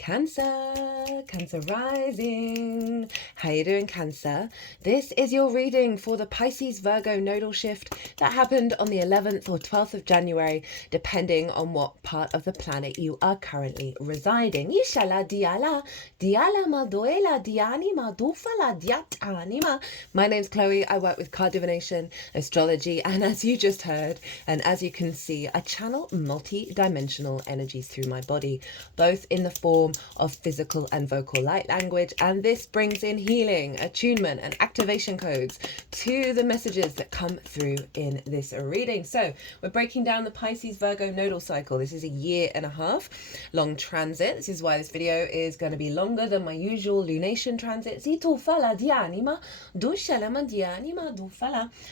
Cancer, Cancer rising. How you doing, Cancer? This is your reading for the Pisces Virgo nodal shift that happened on the 11th or 12th of January, depending on what part of the planet you are currently residing. Ishala diala, diala madoela dianima dufala diatanima. My name's Chloe. I work with card divination, astrology, and as you just heard, and as you can see, I channel multi-dimensional energies through my body, both in the form of physical and vocal light language, and this brings in healing, attunement and activation codes to the messages that come through in this reading. So we're breaking down the Pisces Virgo nodal cycle. This is a 1.5 year long transit. This is why this video is going to be longer than my usual lunation transits.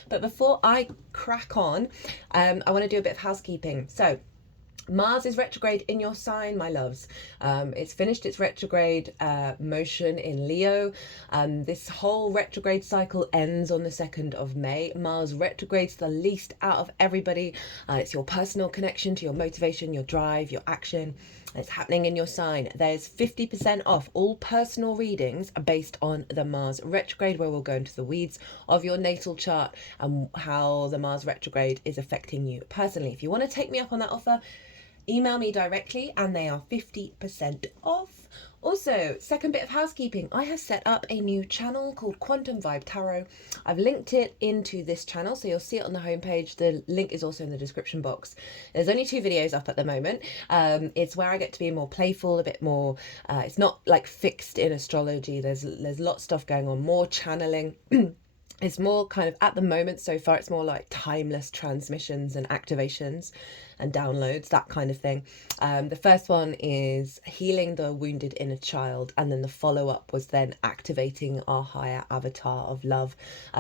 But before I crack on, I want to do a bit of housekeeping. So Mars is retrograde in your sign, my loves. It's finished its retrograde motion in Leo. This whole retrograde cycle ends on the 2nd of May. Mars retrogrades the least out of everybody. It's your personal connection to your motivation, your drive, your action. It's happening in your sign. There's 50% off all personal readings based on the Mars retrograde, where we'll go into the weeds of your natal chart and how the Mars retrograde is affecting you personally. If you want to take me up on that offer, email me directly and they are 50% off. Also, second bit of housekeeping, I have set up a new channel called Quantum Vibe Tarot. I've linked it into this channel, so you'll see it on the homepage. The link is also in the description box. There's only 2 videos up at the moment. It's where I get to be more playful, a bit more, it's not like fixed in astrology. There's lots of stuff going on, more channeling. It's more kind of, at the moment so far, it's more like timeless transmissions and activations and downloads, that kind of thing. The first one is healing the wounded inner child, and then the follow-up was then activating our higher avatar of love.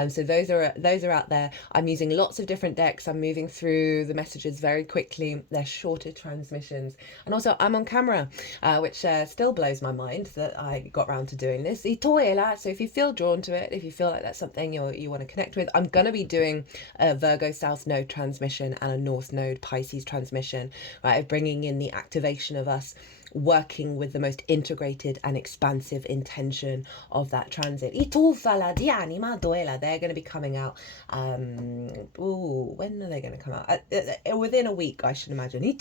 So those are out there. I'm using lots of different decks. I'm moving through the messages very quickly. They're shorter transmissions, and also I'm on camera, which still blows my mind that I got around to doing this. So if you feel drawn to it, if you feel like that's something you want to connect with, I'm going to be doing a Virgo South Node transmission and a North Node Pisces transmission, right, of bringing in the activation of us working with the most integrated and expansive intention of that transit. They're going to be coming out, when are they going to come out? Within a week, I should imagine.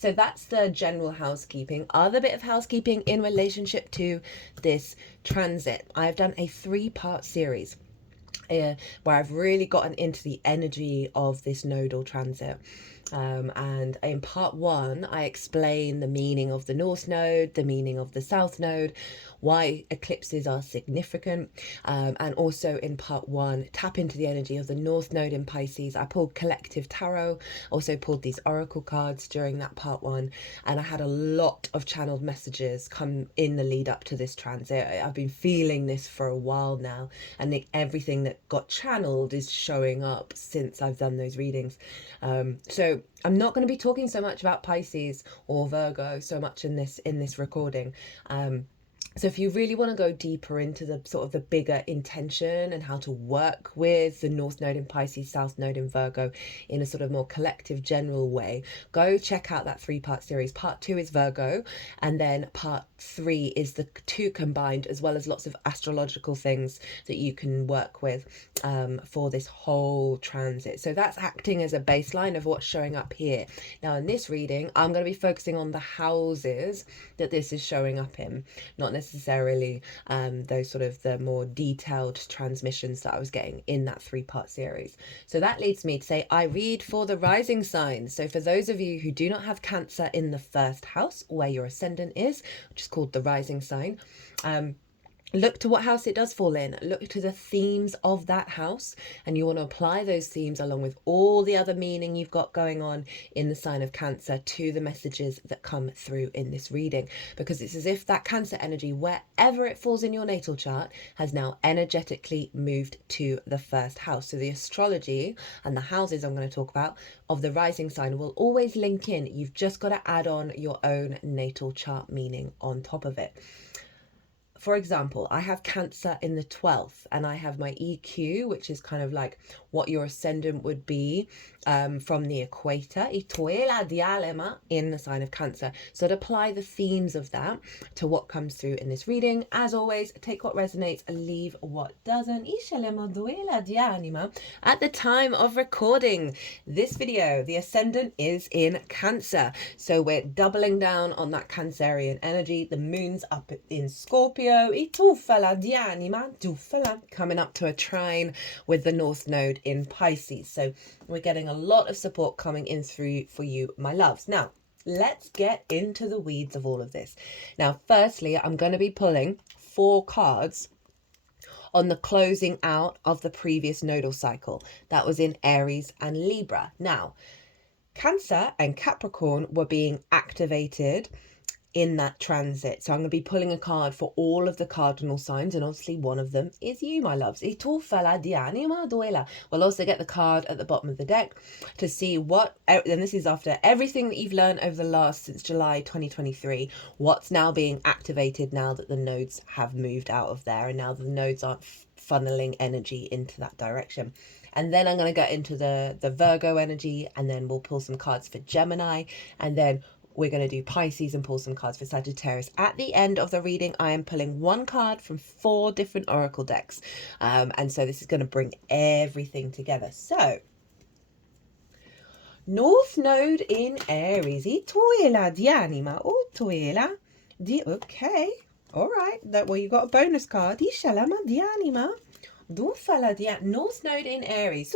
So that's the general housekeeping. Other bit of housekeeping in relationship to this transit. I've done a 3-part series where I've really gotten into the energy of this nodal transit. And in part 1, I explain the meaning of the North Node, the meaning of the South Node, why eclipses are significant, and also in part 1, tap into the energy of the North Node in Pisces. I pulled collective tarot, also pulled these oracle cards during that part 1, and I had a lot of channeled messages come in the lead up to this transit. I've been feeling this for a while now, and everything that got channeled is showing up since I've done those readings. So I'm not going to be talking so much about Pisces or Virgo so much in this recording. So if you really want to go deeper into the sort of the bigger intention and how to work with the North Node in Pisces, South Node in Virgo in a sort of more collective general way, go check out that 3-part series. Part 2 is Virgo, and then part 3 is the 2 combined, as well as lots of astrological things that you can work with for this whole transit. So that's acting as a baseline of what's showing up here. Now in this reading, I'm going to be focusing on the houses that this is showing up in, not necessarily those sort of the more detailed transmissions that I was getting in that 3-part series. So that leads me to say I read for the rising signs. So for those of you who do not have Cancer in the 1st house, where your ascendant is, which is called the rising sign, look to what house it does fall in. Look to the themes of that house, and you want to apply those themes along with all the other meaning you've got going on in the sign of Cancer to the messages that come through in this reading, because it's as if that Cancer energy, wherever it falls in your natal chart, has now energetically moved to the 1st house. So the astrology and the houses I'm going to talk about of the rising sign will always link in. You've just got to add on your own natal chart meaning on top of it. for example, I have Cancer in the 12th, and I have my EQ, which is kind of like what your ascendant would be from the equator, in the sign of Cancer. So I'd apply the themes of that to what comes through in this reading. As always, take what resonates and leave what doesn't. At the time of recording this video, the ascendant is in Cancer. So we're doubling down on that Cancerian energy. The moon's up in Scorpio, coming up to a trine with the North Node in Pisces. So we're getting a lot of support coming in through for you, my loves. Now, let's get into the weeds of all of this. Now, firstly, I'm going to be pulling 4 cards on the closing out of the previous nodal cycle. That was in Aries and Libra. Now, Cancer and Capricorn were being activated in that transit. So I'm going to be pulling a card for all of the cardinal signs, and obviously one of them is you, my loves. We'll also get the card at the bottom of the deck to see what, and this is after everything that you've learned over the last, since July 2023, what's now being activated now that the nodes have moved out of there, and now the nodes aren't funneling energy into that direction. And then I'm going to get into the Virgo energy, and then we'll pull some cards for Gemini, and then we're going to do Pisces and pull some cards for Sagittarius. At the end of the reading, I am pulling 1 card from 4 different oracle decks. And so this is going to bring everything together. So, North Node in Aries. Okay. All right. Well, you got a bonus card. North Node in Aries.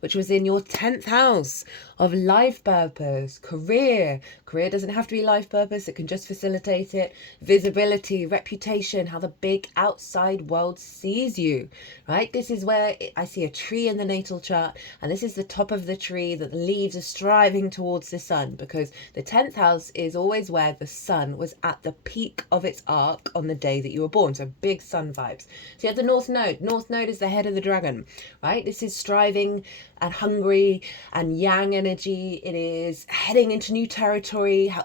Which was in your 10th house of life purpose, career. Career doesn't have to be life purpose, it can just facilitate it. Visibility, reputation, how the big outside world sees you, right? This is where I see a tree in the natal chart, and this is the top of the tree that the leaves are striving towards the sun, because the 10th house is always where the sun was at the peak of its arc on the day that you were born. So big sun vibes. So you have the North Node. North Node is the head of the dragon, right? This is striving and hungry and yang energy. It is heading into new territory, how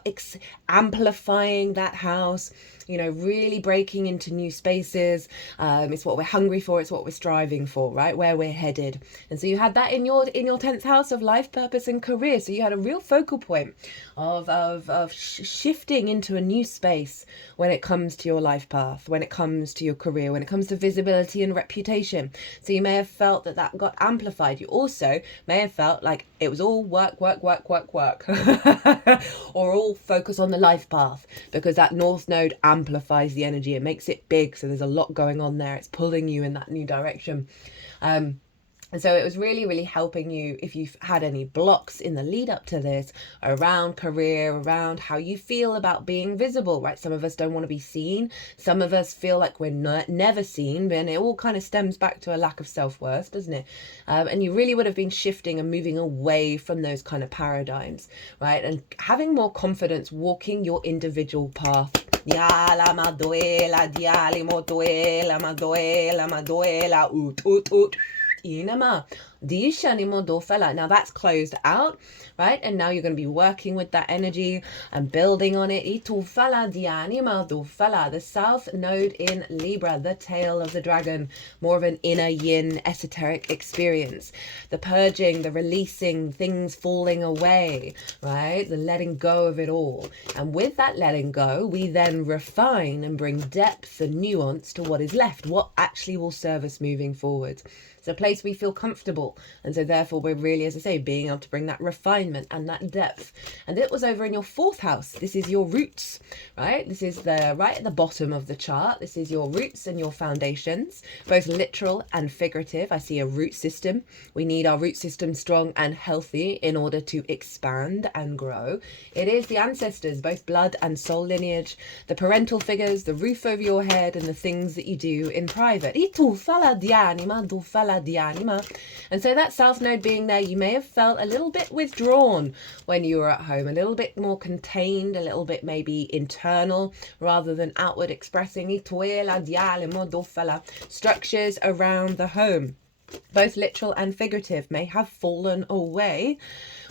amplifying that house, you know, really breaking into new spaces. It's what we're hungry for. It's what we're striving for, right? Where we're headed. And so you had that in your 10th house of life purpose and career. So you had a real focal point of shifting into a new space when it comes to your life path, when it comes to your career, when it comes to visibility and reputation. So you may have felt that got amplified. You also may have felt like it was all work, or all focus on the life path, because that North Node amplifies the energy. It makes it big. So there's a lot going on there. It's pulling you in that new direction. And so it was really, really helping you if you've had any blocks in the lead up to this around career, around how you feel about being visible, right? Some of us don't want to be seen. Some of us feel like we're never seen, and it all kind of stems back to a lack of self-worth, doesn't it? And you really would have been shifting and moving away from those kind of paradigms, right? And having more confidence walking your individual path. Now that's closed out, right? And now you're going to be working with that energy and building on it. The South Node in Libra, the tail of the dragon, more of an inner yin esoteric experience. The purging, the releasing, things falling away, right? The letting go of it all. And with that letting go, we then refine and bring depth and nuance to what is left, what actually will serve us moving forward. It's a place we feel comfortable, and so therefore we're really, as I say, being able to bring that refinement and that depth. And it was over in your 4th house. This is your roots, right? This is the right at the bottom of the chart. This is your roots and your foundations, both literal and figurative. I see a root system. We need our root system strong and healthy in order to expand and grow. It is the ancestors, both blood and soul lineage, the parental figures, the roof over your head, and the things that you do in private. And so that South Node being there, you may have felt a little bit withdrawn when you were at home, a little bit more contained, a little bit maybe internal rather than outward expressing. Structures around the home. both literal and figurative, may have fallen away.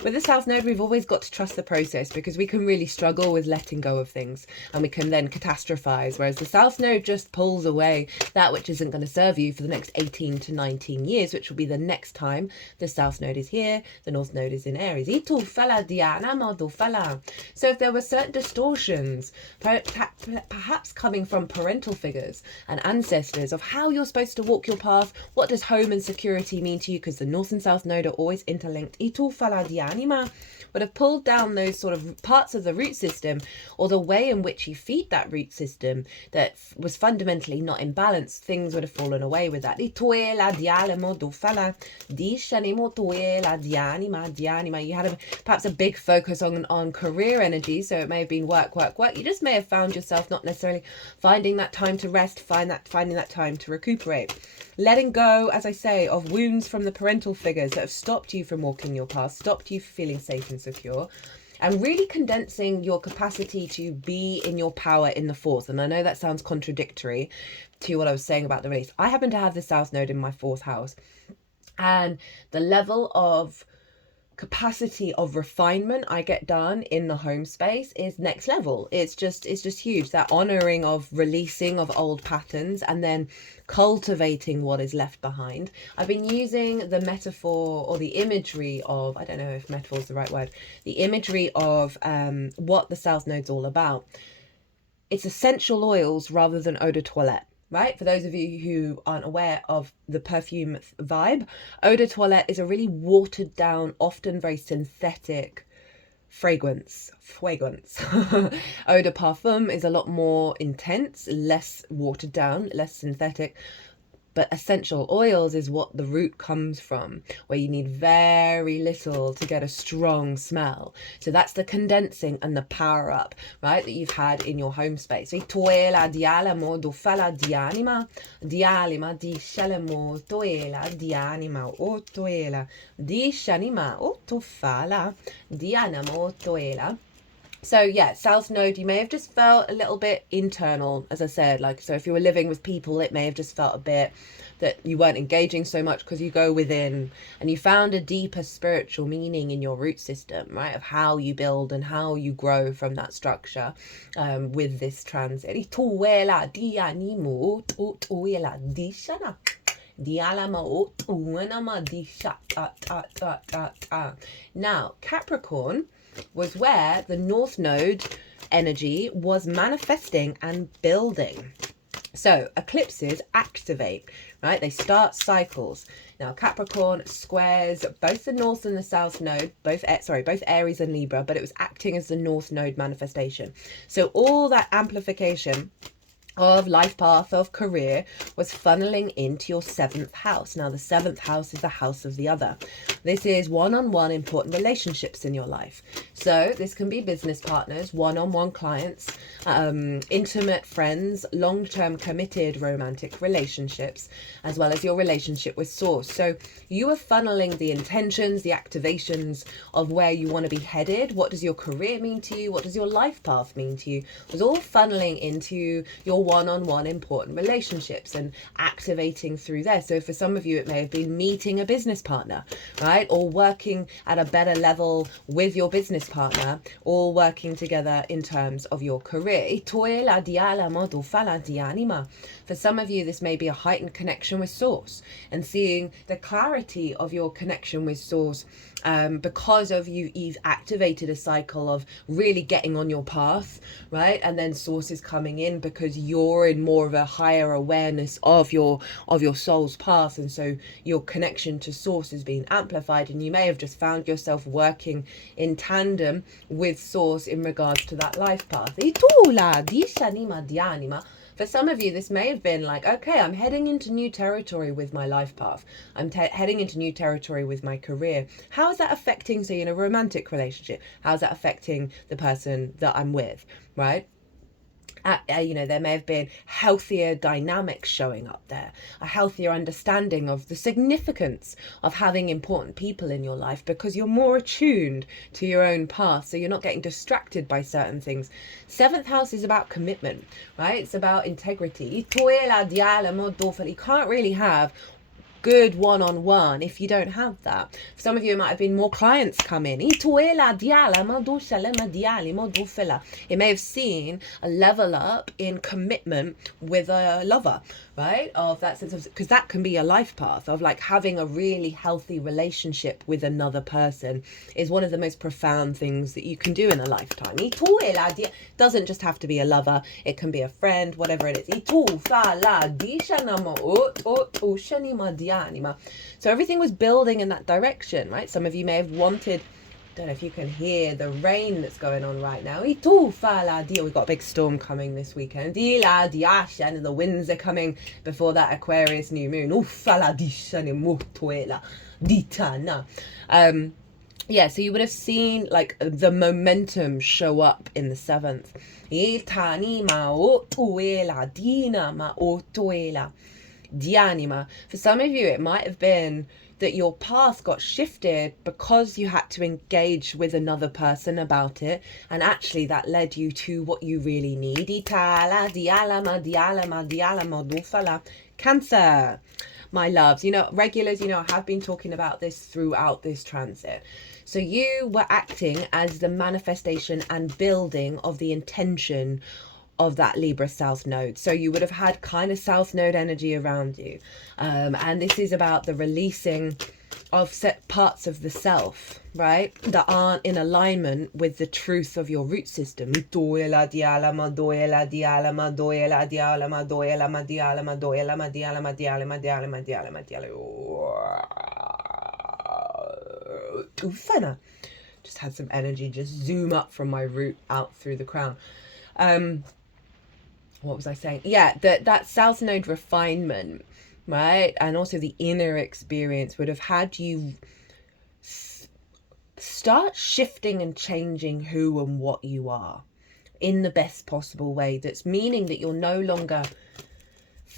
With the South Node, we've always got to trust the process, because we can really struggle with letting go of things, and we can then catastrophize, whereas the South Node just pulls away that which isn't going to serve you for the next 18 to 19 years, which will be the next time the South Node is here, the North Node is in Aries. So if there were certain distortions, perhaps coming from parental figures and ancestors, of how you're supposed to walk your path, what does home and security mean to you, because the North and South Node are always interlinked, would have pulled down those sort of parts of the root system, or the way in which you feed that root system that was fundamentally not in balance. Things would have fallen away with that. You had perhaps a big focus on career energy, so it may have been work. You just may have found yourself not necessarily finding that time to rest, finding that time to recuperate. Letting go, as I say, of wounds from the parental figures that have stopped you from walking your path, stopped you from feeling safe and secure, and really condensing your capacity to be in your power in the fourth. And I know that sounds contradictory to what I was saying about the release. I happen to have the South Node in my fourth house, and the level of capacity of refinement I get done in the home space is next level. It's just huge. That honoring of releasing of old patterns and then cultivating what is left behind. I've been using the metaphor, or the imagery of, I don't know if metaphor is the right word, the imagery of what the South Node's all about. It's essential oils rather than eau de toilette. Right? For those of you who aren't aware of the perfume vibe, eau de toilette is a really watered down, often very synthetic fragrance. Eau de parfum is a lot more intense, less watered down, less synthetic. But essential oils is what the root comes from, where you need very little to get a strong smell. So that's the condensing and the power up, right, that you've had in your home space. So toela dialamo do fala dianima, dialima di shalamo toela dianima o toela di shanima o to fala dianamo toela. So yeah, South Node, you may have just felt a little bit internal, as I said, like, so if you were living with people, it may have just felt a bit that you weren't engaging so much because you go within and you found a deeper spiritual meaning in your root system, right, of how you build and how you grow from that structure with this transit. Now, Capricorn was where the North Node energy was manifesting and building. So eclipses activate, right? They start cycles. Now Capricorn squares both the North and the South Node, both Aries and Libra, but it was acting as the North Node manifestation. So all that amplification of life path, of career, was funneling into your 7th house. Now the 7th house is the house of the other. This is one-on-one important relationships in your life. So this can be business partners, one-on-one clients, intimate friends, long-term committed romantic relationships, as well as your relationship with Source. So you are funneling the intentions, the activations of where you want to be headed. What does your career mean to you? What does your life path mean to you? It was all funneling into your one-on-one important relationships and activating through there. So for some of you, it may have been meeting a business partner, right? Or working at a better level with your business partner, or working together in terms of your career. For some of you, this may be a heightened connection with Source and seeing the clarity of your connection with Source because of you've activated a cycle of really getting on your path, right? And then Source is coming in because you're in more of a higher awareness of your soul's path, and so your connection to Source is being amplified, and you may have just found yourself working in tandem with Source in regards to that life path. For some of you, this may have been like, okay, I'm heading into new territory with my life path. I'm heading into new territory with my career. How is that affecting, say, in a romantic relationship? How's that affecting the person that I'm with, right? There may have been healthier dynamics showing up there, a healthier understanding of the significance of having important people in your life because you're more attuned to your own path, so you're not getting distracted by certain things. 7th house is about commitment, right? It's about integrity. You can't really have good one-on-one if you don't have that. For some of you, it might have been more clients come in. It may have seen a level up in commitment with a lover, right? Of that sense of, because that can be a life path of like having a really healthy relationship with another person is one of the most profound things that you can do in a lifetime. It doesn't just have to be a lover, it can be a friend, whatever it is. So everything was building in that direction, right? Some of you may have wanted, don't know if you can hear the rain that's going on right now. We've got a big storm coming this weekend. And the winds are coming before that Aquarius new moon. Yeah, so you would have seen like the momentum show up in the 7th. For some of you, it might have been that your path got shifted because you had to engage with another person about it, and actually that led you to what you really need. Cancer, my loves, you know, regulars, you know, I have been talking about this throughout this transit. So you were acting as the manifestation and building of the intention of that Libra South Node. So you would have had kind of South Node energy around you. And this is about the releasing of set parts of the self, right, that aren't in alignment with the truth of your root system. Just had some energy just zoom up from my root out through the crown. What was I saying? Yeah, that South Node refinement, right? And also the inner experience would have had you start shifting and changing who and what you are in the best possible way. That's meaning that you're no longer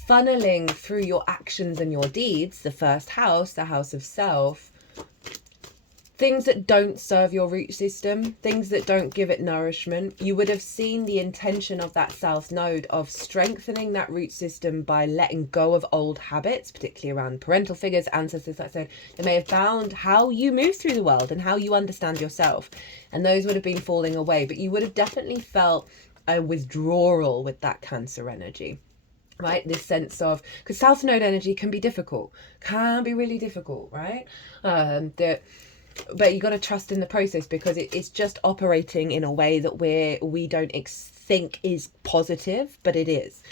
funneling through your actions and your deeds, the first house, the house of self, things that don't serve your root system, things that don't give it nourishment. You would have seen the intention of that South Node of strengthening that root system by letting go of old habits, particularly around parental figures, ancestors, like I said. They may have found how you move through the world and how you understand yourself. And those would have been falling away. But you would have definitely felt a withdrawal with that Cancer energy. Right, this sense of, because South Node energy can be difficult, can be really difficult, right? But you got to trust in the process, because it's just operating in a way that we don't think is positive, but it is.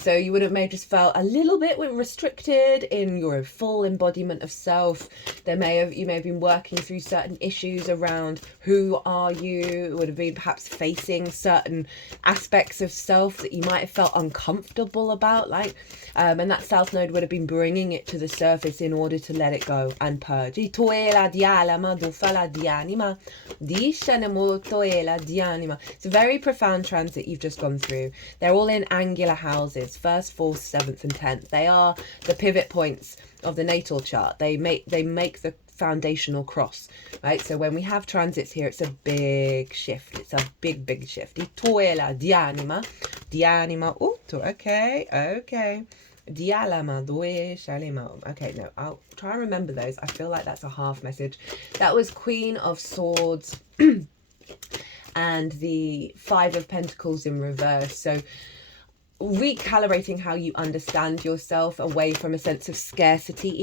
So you would have maybe just felt a little bit restricted in your full embodiment of self. You may have been working through certain issues around who are you. It would have been perhaps facing certain aspects of self that you might have felt uncomfortable about, like, and that South Node would have been bringing it to the surface in order to let it go and purge. It's a very profound transit you've just gone through. They're all in angular houses, 1st, 4th, 7th and 10th. They are the pivot points of the natal chart. They make the foundational cross, right? So when we have transits here, it's a big shift. It's a big shift. Okay. Okay, no, I'll try and remember those. I feel like that's a half message. That was Queen of Swords and the 5 of Pentacles in reverse. So recalibrating how you understand yourself away from a sense of scarcity.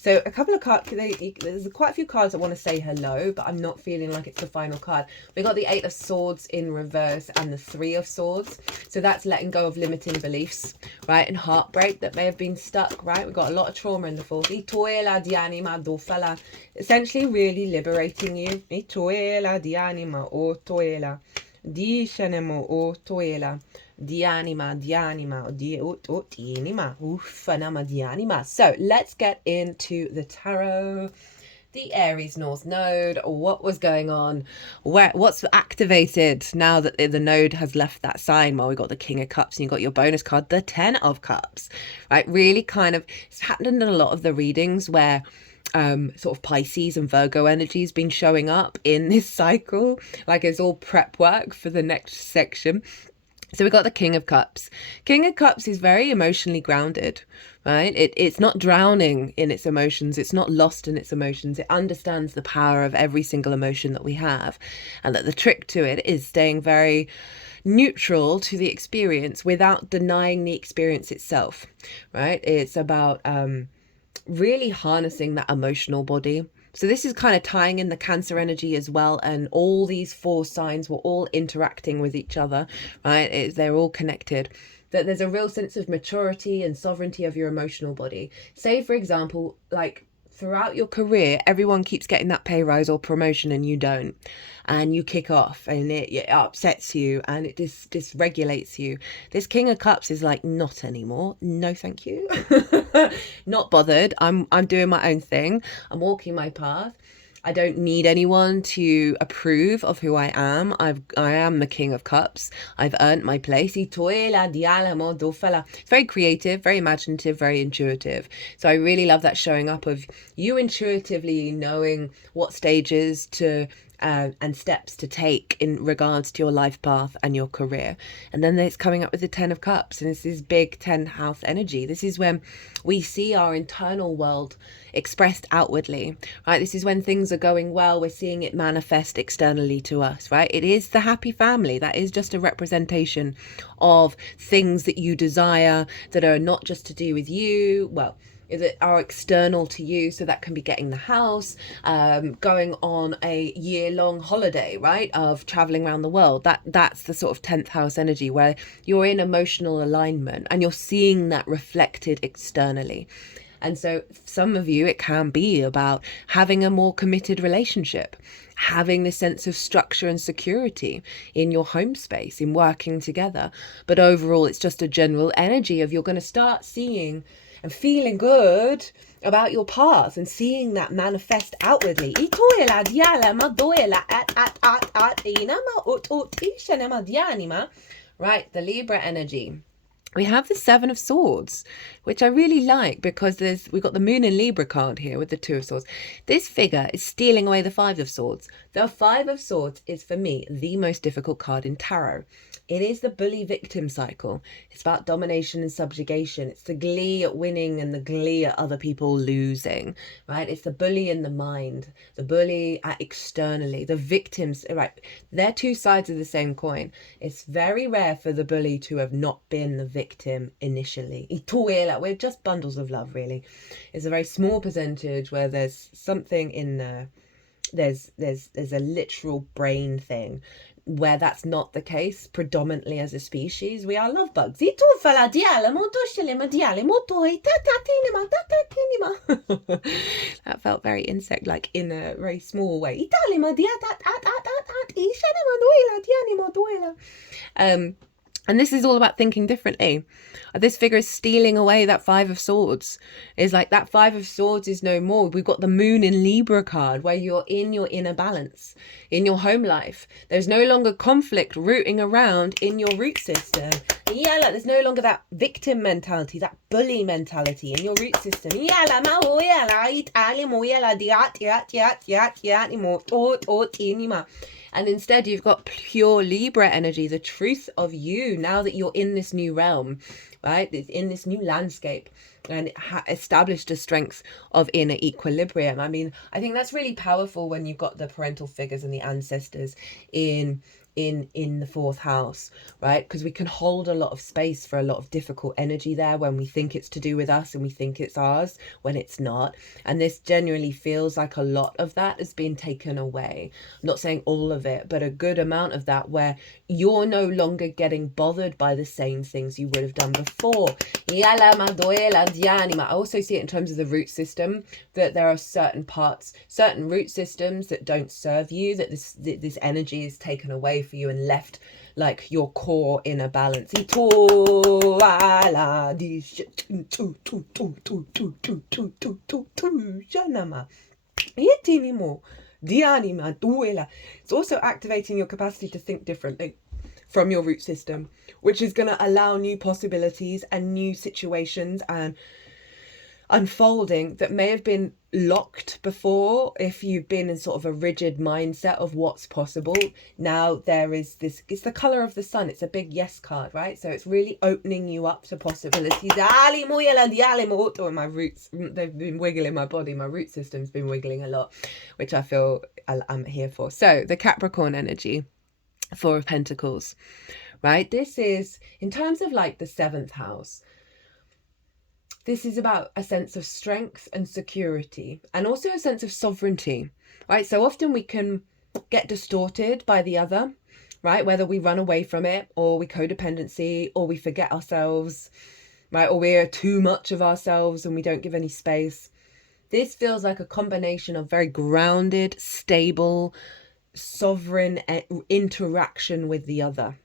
So a couple of cards, there's quite a few cards that want to say hello, but I'm not feeling like it's the final card. We got the 8 of Swords in reverse and the 3 of Swords. So that's letting go of limiting beliefs, right? And heartbreak that may have been stuck, right? We've got a lot of trauma in the 4th. Essentially really liberating you. So let's get into the tarot. The Aries North Node. What was going on? What's activated now that the node has left that sign? Well, we got the King of Cups and you got your bonus card, the 10 of Cups. Right, really kind of, it's happened in a lot of the readings where sort of Pisces and Virgo energy has been showing up in this cycle. Like it's all prep work for the next section. So we got the King of Cups. King of Cups is very emotionally grounded, right? It's not drowning in its emotions. It's not lost in its emotions. It understands the power of every single emotion that we have. And that the trick to it is staying very neutral to the experience without denying the experience itself, right? It's about really harnessing that emotional body. So this is kind of tying in the Cancer energy as well, and all these 4 signs were all interacting with each other, right? They're all connected. That there's a real sense of maturity and sovereignty of your emotional body. Say, for example, like throughout your career, everyone keeps getting that pay rise or promotion and you don't. And you kick off and it upsets you and it dysregulates you. This King of Cups is like, not anymore. No, thank you. Not bothered. I'm doing my own thing. I'm walking my path. I don't need anyone to approve of who I am. I am the King of Cups. I've earned my place. It's very creative, very imaginative, very intuitive. So I really love that showing up of you intuitively knowing what stages to and steps to take in regards to your life path and your career. And then it's coming up with the 10 of Cups, and this is big 10th house energy. This is when we see our internal world expressed outwardly, right? This is when things are going well, we're seeing it manifest externally to us, right? It is the happy family. That is just a representation of things that you desire that are not just to do with you, well, that are external to you. So that can be getting the house, going on a year-long holiday, right, of traveling around the world. That's the sort of 10th house energy where you're in emotional alignment and you're seeing that reflected externally. And so some of you, it can be about having a more committed relationship, having this sense of structure and security in your home space, in working together. But overall, it's just a general energy of you're going to start seeing and feeling good about your path and seeing that manifest outwardly. Right, the Libra energy. We have the 7 of Swords, which I really like because we've got the Moon in Libra card here with the 2 of Swords. This figure is stealing away the 5 of Swords. The 5 of Swords is, for me, the most difficult card in tarot. It is the bully victim cycle. It's about domination and subjugation. It's the glee at winning and the glee at other people losing, right? It's the bully in the mind, the bully at externally, the victims, right? They're 2 sides of the same coin. It's very rare for the bully to have not been the victim initially. We're just bundles of love, really. It's a very small percentage where there's something in there. There's a literal brain thing where that's not the case. Predominantly as a species, we are love bugs. That felt very insect-like in a very small way. And this is all about thinking differently. This figure is stealing away that 5 of Swords. It's like that 5 of Swords is no more. We've got the Moon in Libra card where you're in your inner balance, in your home life. There's no longer conflict rooting around in your root system. Yeah, there's no longer that victim mentality, that bully mentality in your root system. And instead you've got pure Libra energy, the truth of you now that you're in this new realm, right? In this new landscape, and established a strength of inner equilibrium. I mean, I think that's really powerful when you've got the parental figures and the ancestors in the 4th house, right? Because we can hold a lot of space for a lot of difficult energy there when we think it's to do with us and we think it's ours when it's not. And this genuinely feels like a lot of that has been taken away. I'm not saying all of it, but a good amount of that where you're no longer getting bothered by the same things you would have done before. I also see it in terms of the root system, that there are certain parts, certain root systems that don't serve you, that this energy is taken away for you and left like your core in a balance. It's also activating your capacity to think differently from your root system, which is going to allow new possibilities and new situations and unfolding that may have been locked before. If you've been in sort of a rigid mindset of what's possible, now there is this, it's the color of the sun, it's a big yes card, right? So it's really opening you up to possibilities. My roots, they've been wiggling my body, my root system's been wiggling a lot, which I feel I'm here for. So the Capricorn energy, Four of Pentacles, right? This is, in terms of like the 7th house, this is about a sense of strength and security, and also a sense of sovereignty, right? So often we can get distorted by the other, right? Whether we run away from it, or we codependency, or we forget ourselves, right? Or we're too much of ourselves and we don't give any space. This feels like a combination of very grounded, stable, sovereign interaction with the other,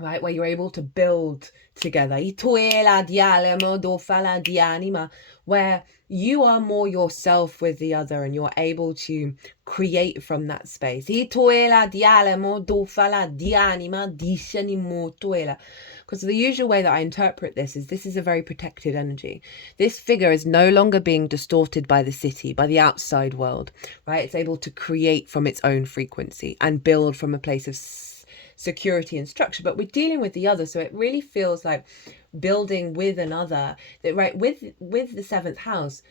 right? Where you're able to build together, where you are more yourself with the other and you're able to create from that space. Because the usual way that I interpret this is a very protected energy. This figure is no longer being distorted by the city, by the outside world, right? It's able to create from its own frequency and build from a place of security and structure. But we're dealing with the other, so it really feels like building with another, that right, with the 7th house,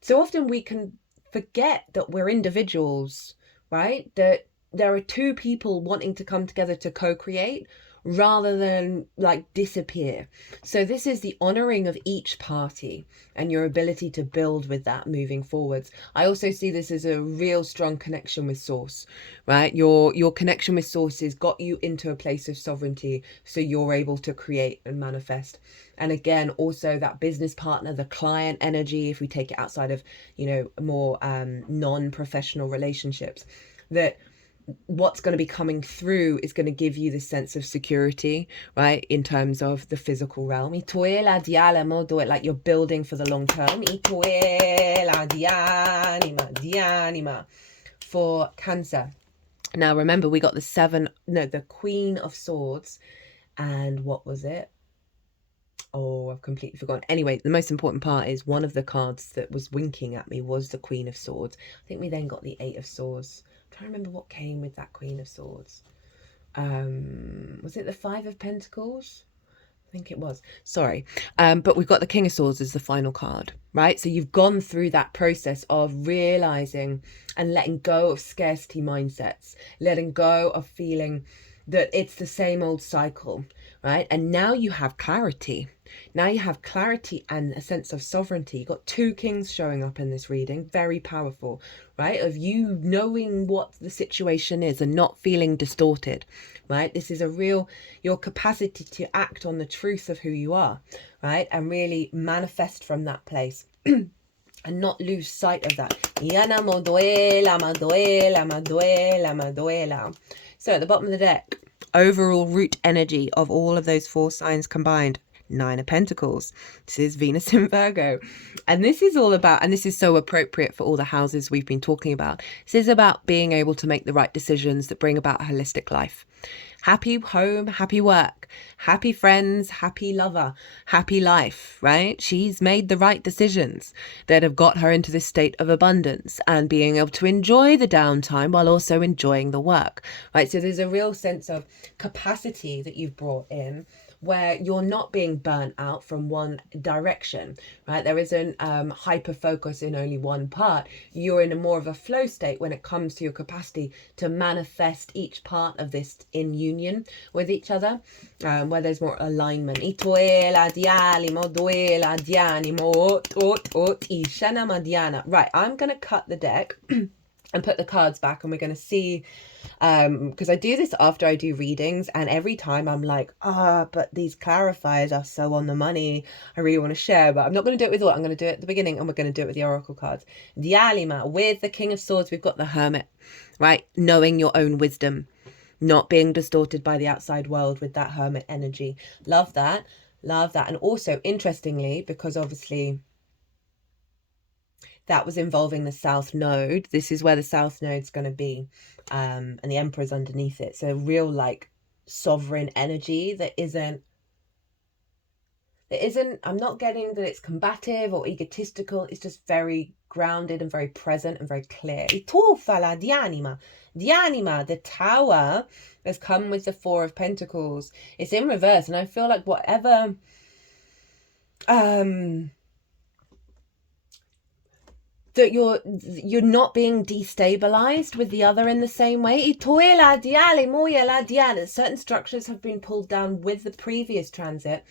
so often we can forget that we're individuals, right? That there are two people wanting to come together to co-create rather than like disappear. So this is the honoring of each party and your ability to build with that moving forwards. I also see this as a real strong connection with source, right? Your connection with source has got you into a place of sovereignty, so you're able to create and manifest. And again, also that business partner, the client energy, if we take it outside of, you know, more non-professional relationships, that what's going to be coming through is going to give you this sense of security, right, in terms of the physical realm. Like you're building for the long term. For Cancer. Now remember, we got the Queen of Swords, and what was it? Oh, I've completely forgotten. Anyway, the most important part is one of the cards that was winking at me was the Queen of Swords. I think we then got the 8 of Swords. I'm trying to remember what came with that Queen of Swords. Was it the 5 of Pentacles? I think it was. Sorry. But we've got the King of Swords as the final card, right? So you've gone through that process of realizing and letting go of scarcity mindsets, letting go of feeling that it's the same old cycle, right? And now you have clarity. Now you have clarity and a sense of sovereignty. You've got 2 kings showing up in this reading. Very powerful, right? Of you knowing what the situation is and not feeling distorted, right? This is a real, your capacity to act on the truth of who you are, right? And really manifest from that place. And not lose sight of that. So at the bottom of the deck, overall root energy of all of those 4 signs combined, 9 of Pentacles. This is Venus in Virgo. And this is all about, and this is so appropriate for all the houses we've been talking about. This is about being able to make the right decisions that bring about a holistic life. Happy home, happy work, happy friends, happy lover, happy life, right? She's made the right decisions that have got her into this state of abundance and being able to enjoy the downtime while also enjoying the work, right? So there's a real sense of capacity that you've brought in, where you're not being burnt out from one direction, right? There isn't hyper focus in only one part. You're in a more of a flow state when it comes to your capacity to manifest each part of this in union with each other, where there's more alignment. Right, I'm going to cut the deck and put the cards back, and we're going to see, because I do this after I do readings, and every time I'm like, but these clarifiers are so on the money, I really want to share, but I'm not going to do it with all. I'm going to do it at the beginning, and we're going to do it with the oracle cards. Dialima, with the King of Swords, we've got the Hermit, right? Knowing your own wisdom, not being distorted by the outside world with that Hermit energy. Love that. And also, interestingly, because obviously that was involving the South Node. This is where the South Node's going to be, and the Emperor's underneath it. So real like sovereign energy that isn't, I'm not getting that it's combative or egotistical. It's just very grounded and very present and very clear. I tu fa la di anima. Di anima, the Tower, has come with the Four of Pentacles. It's in reverse, and I feel like whatever that you're not being destabilized with the other in the same way. Certain structures have been pulled down with the previous transit,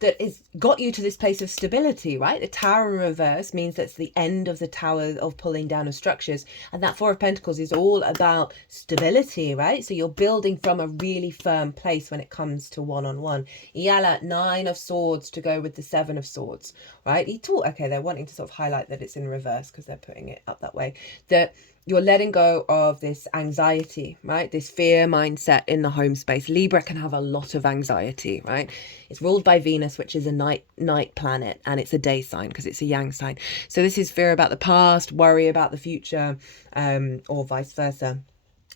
that is got you to this place of stability, right? The Tower in reverse means that's the end of the tower of pulling down of structures, and that Four of Pentacles is all about stability, right? So you're building from a really firm place when it comes to one-on-one. Yala, Nine of Swords to go with the Seven of Swords, right? Okay, they're wanting to sort of highlight that it's in reverse because they're putting it up that way. That you're letting go of this anxiety, right? This fear mindset in the home space. Libra can have a lot of anxiety, right? It's ruled by Venus, which is a night planet, and it's a day sign because it's a yang sign. So this is fear about the past, worry about the future, or vice versa.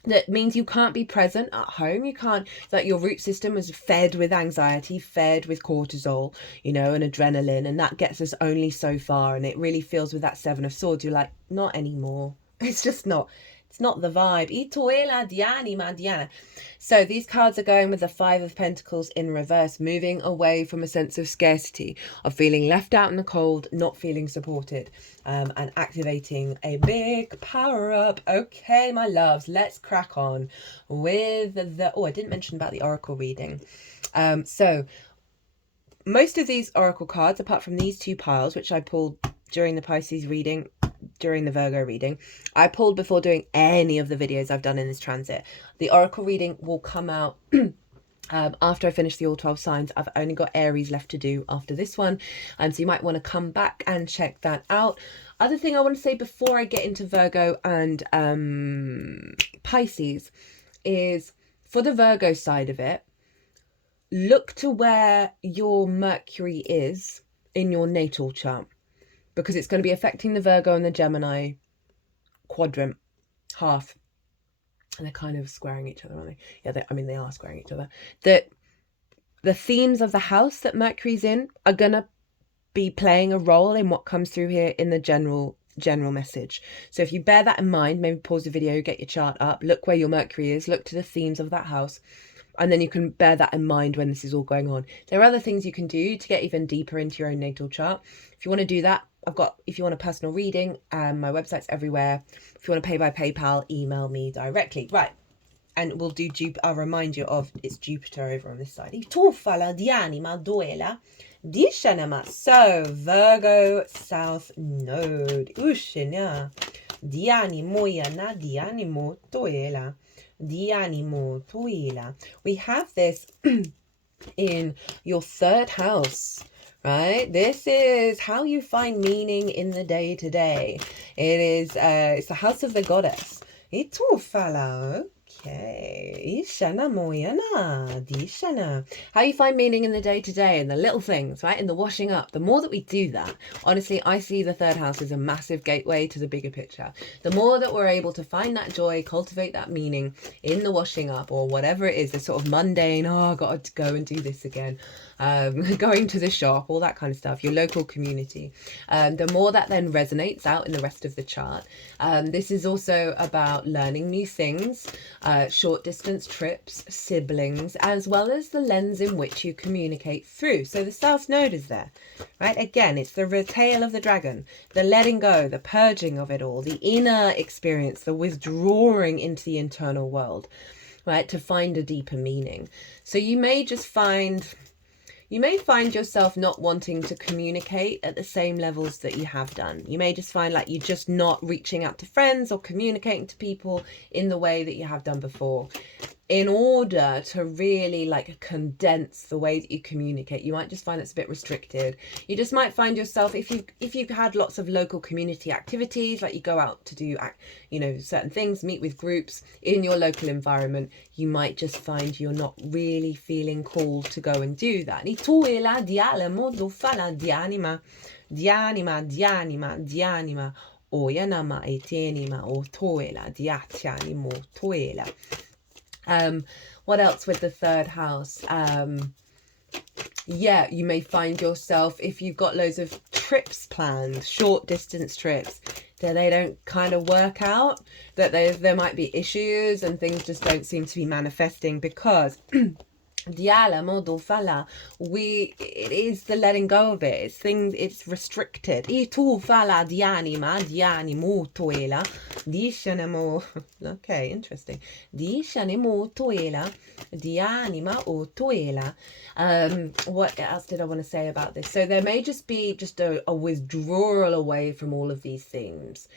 That means you can't be present at home. You can't, like your root system was fed with anxiety, fed with cortisol, and adrenaline, and that gets us only so far. And it really feels with that Seven of Swords, you're like, not anymore. It's just not. It's not the vibe. So these cards are going with the Five of Pentacles in reverse, moving away from a sense of scarcity, of feeling left out in the cold, not feeling supported, and activating a big power up. Okay, my loves, let's crack on with I didn't mention about the oracle reading. So most of these oracle cards, apart from these two piles, which I pulled during the Pisces reading, during the Virgo reading, I pulled before doing any of the videos I've done in this transit. The oracle reading will come out after I finish the all 12 signs. I've only got Aries left to do after this one, so you might want to come back and check that out. Other thing I want to say before I get into Virgo and Pisces is, for the Virgo side of it, look to where your Mercury is in your natal chart, because it's going to be affecting the Virgo and the Gemini quadrant half. And they're kind of squaring each other, aren't they? Yeah, they are squaring each other. That the themes of the house that Mercury's in are going to be playing a role in what comes through here in the general message. So if you bear that in mind, maybe pause the video, get your chart up, look where your Mercury is, look to the themes of that house, and then you can bear that in mind when this is all going on. There are other things you can do to get even deeper into your own natal chart. If you want to do that, if you want a personal reading, my website's everywhere. If you want to pay by PayPal, email me directly. Right. And we'll do I'll remind you of it's Jupiter over on this side. So Virgo South Node. We have this in your third house, right? This is how you find meaning in the day-to-day. It is it's the house of the goddess. Okay. How you find meaning in the day-to-day and the little things, right? In the washing up. The more that we do that, honestly, I see the third house as a massive gateway to the bigger picture. The more that we're able to find that joy, cultivate that meaning in the washing up or whatever it is, the sort of mundane, I've got to go and do this again. Going to the shop, all that kind of stuff, your local community. The more that then resonates out in the rest of the chart. This is also about learning new things, short distance trips, siblings, as well as the lens in which you communicate through. So the South Node is there, right? Again, it's the tail of the dragon, the letting go, the purging of it all, the inner experience, the withdrawing into the internal world, right? To find a deeper meaning. So you may find yourself not wanting to communicate at the same levels that you have done. You may just find like you're just not reaching out to friends or communicating to people in the way that you have done before. In order to really like condense the way that you communicate, you might just find it's a bit restricted. You just might find yourself, if you've had lots of local community activities, like you go out to do, certain things, meet with groups in your local environment, you might just find you're not really feeling called to go and do that. What else with the third house? yeah, you may find yourself, if you've got loads of trips planned, short distance trips, that they don't kind of work out, that there might be issues and things just don't seem to be manifesting because Diala modo fala, it is the letting go of it. It's things, it's restricted. I tu fala di animo toela, dishanemo. Okay, interesting. Dishanemo toela, di anima o toela. What else did I want to say about this? So there may just be just a withdrawal away from all of these things.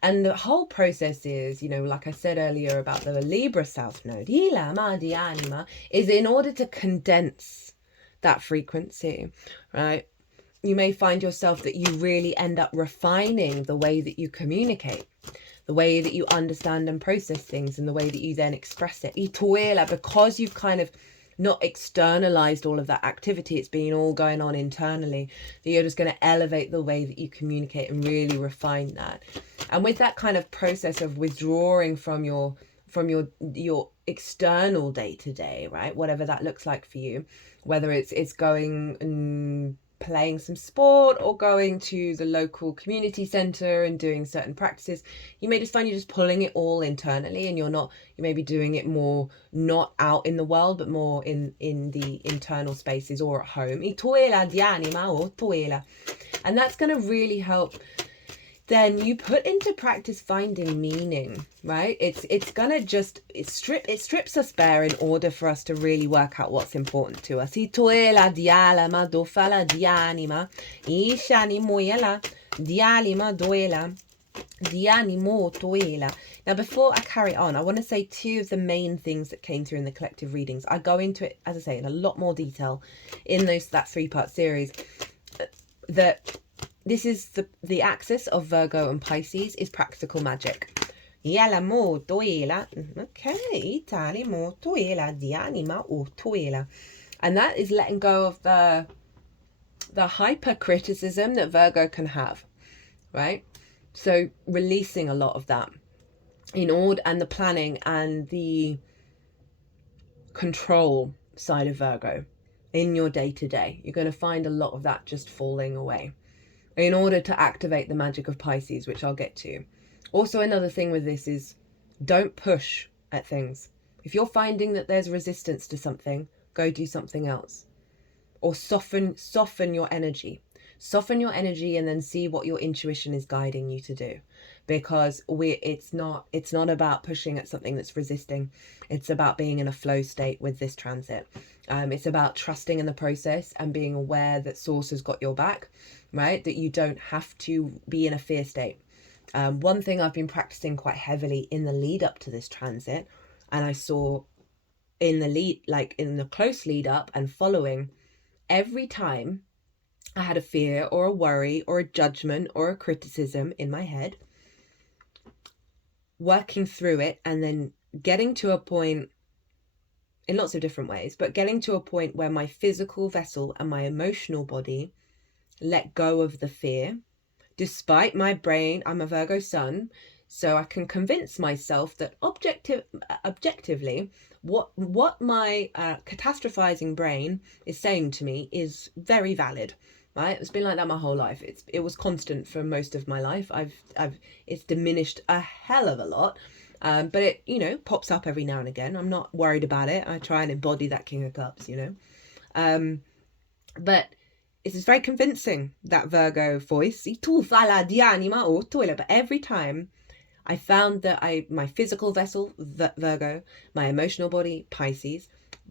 And the whole process is, you know, like I said earlier about the Libra South Node, is in order to condense that frequency, right? You may find yourself that you really end up refining the way that you communicate, the way that you understand and process things, and the way that you then express it. Because you've kind of not externalized all of that activity, it's been all going on internally, that you're just going to elevate the way that you communicate and really refine that. And with that kind of process of withdrawing from your external day to day, right, whatever that looks like for you, whether it's going and playing some sport or going to the local community center and doing certain practices, you may just find you're just pulling it all internally, and you may be doing it more not out in the world but more in the internal spaces or at home. And that's going to really help then you put into practice finding meaning, right? It's gonna just it strips us bare in order for us to really work out what's important to us. Now, before I carry on, I want to say two of the main things that came through in the collective readings. I go into it, as I say, in a lot more detail in that 3-part series. This is the axis of Virgo and Pisces is practical magic. Okay, and that is letting go of the hyper criticism that Virgo can have, right? So releasing a lot of that in order, and the planning and the control side of Virgo in your day-to-day. You're going to find a lot of that just falling away in order to activate the magic of Pisces, which I'll get to. Also, another thing with this is don't push at things. If you're finding that there's resistance to something, go do something else. Or soften your energy. Soften your energy and then see what your intuition is guiding you to do. Because it's not about pushing at something that's resisting. It's about being in a flow state with this transit. It's about trusting in the process and being aware that Source has got your back, right? That you don't have to be in a fear state. One thing I've been practicing quite heavily in the lead up to this transit, and I saw in the close lead up and following, every time I had a fear or a worry or a judgment or a criticism in my head, working through it and then getting to a point, in lots of different ways, but getting to a point where my physical vessel and my emotional body let go of the fear, despite my brain. I'm a Virgo sun, so I can convince myself that objectively what my catastrophizing brain is saying to me is very valid, right? It's been like that my whole life. It was constant for most of my life. It's diminished a hell of a lot, but it pops up every now and again. I'm not worried about it. I try and embody that King of Cups, but it's very convincing, that Virgo voice. But every time I found that my physical vessel, Virgo, my emotional body, Pisces,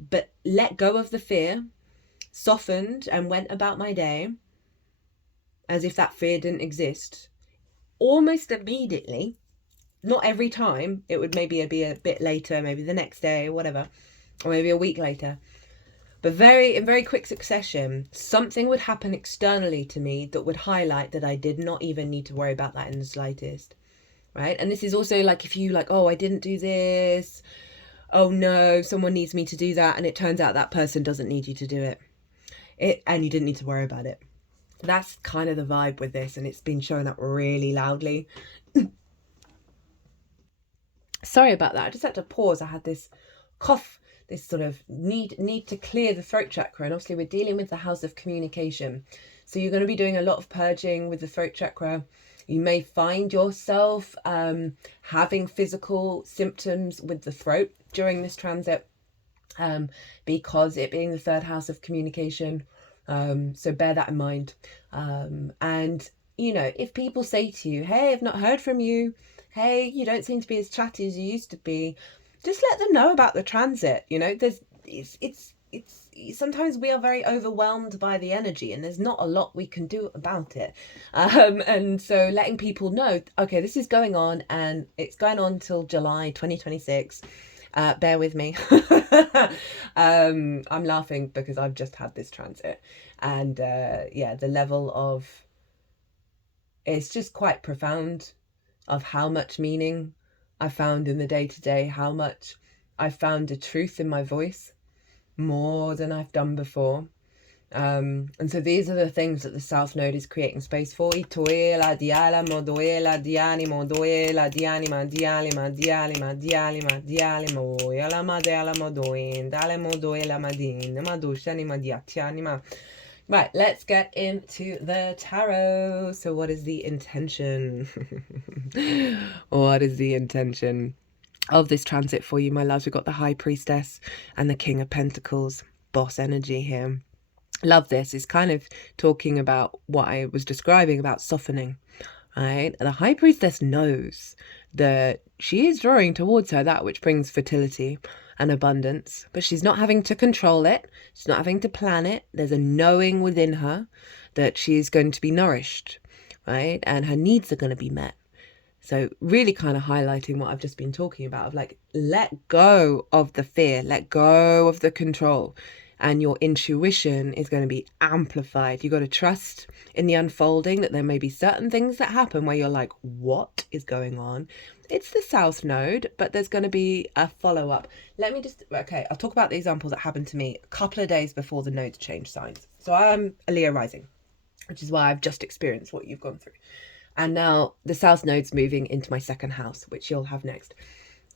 but let go of the fear, softened and went about my day as if that fear didn't exist, almost immediately, not every time, it would maybe be a bit later, maybe the next day or whatever, or maybe a week later, but in very quick succession, something would happen externally to me that would highlight that I did not even need to worry about that in the slightest, right? And this is also like, if you I didn't do this, oh no, someone needs me to do that, and it turns out that person doesn't need you to do it, and you didn't need to worry about it. That's kind of the vibe with this, and it's been showing up really loudly. Sorry about that, I just had to pause. I had this cough this sort of need to clear the throat chakra. And obviously we're dealing with the house of communication. So you're going to be doing a lot of purging with the throat chakra. You may find yourself having physical symptoms with the throat during this transit, because it being the third house of communication. So bear that in mind. And, you know, if people say to you, hey, I've not heard from you, hey, you don't seem to be as chatty as you used to be, just let them know about the transit. You know, it's sometimes we are very overwhelmed by the energy, and there's not a lot we can do about it. And so letting people know, okay, this is going on, and it's going on till July 2026. Bear with me. I'm laughing because I've just had this transit, and yeah, the level of, it's just quite profound of how much meaning I found in the day-to-day, how much I found a truth in my voice more than I've done before. And so these are the things that the South Node is creating space for. Itoela, dialamo, doela, dianimo, doela, dianima, dialima, dialima, dialima, dialimo, yalama, dialamo, doin, dalemo, doela, madin, madushanima, diatianima. Right, let's get into the tarot. So what is the intention? What is the intention of this transit for you, my loves? We've got the High Priestess and the King of Pentacles. Boss energy here. Love this. It's kind of talking about what I was describing about softening, right? The High Priestess knows that she is drawing towards her that which brings fertility and abundance, but she's not having to control it. She's not having to plan it. There's a knowing within her that she's going to be nourished, right? And her needs are going to be met. So really kind of highlighting what I've just been talking about, of like, let go of the fear, let go of the control, and your intuition is going to be amplified. You got to trust in the unfolding, that there may be certain things that happen where you're like, what is going on? It's the South Node, but there's going to be a follow-up. Let me just, okay, I'll talk about the examples that happened to me a couple of days before the nodes change signs. So I'm a Leo rising, which is why I've just experienced what you've gone through. And now the South Node's moving into my second house, which you'll have next.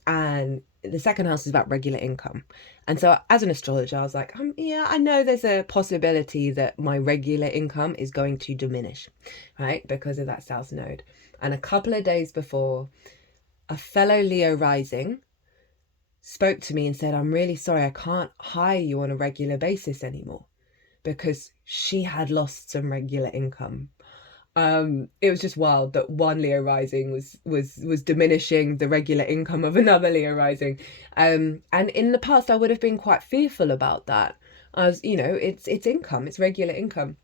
And the second house is about regular income. And so as an astrologer, I was like, yeah, I know there's a possibility that my regular income is going to diminish, right? Because of that South Node. And a couple of days before, a fellow Leo rising spoke to me and said, I'm really sorry, I can't hire you on a regular basis anymore, because she had lost some regular income. It was just wild that one Leo rising was diminishing the regular income of another Leo rising. And in the past I would have been quite fearful about that. I was, you know, it's income, it's regular income.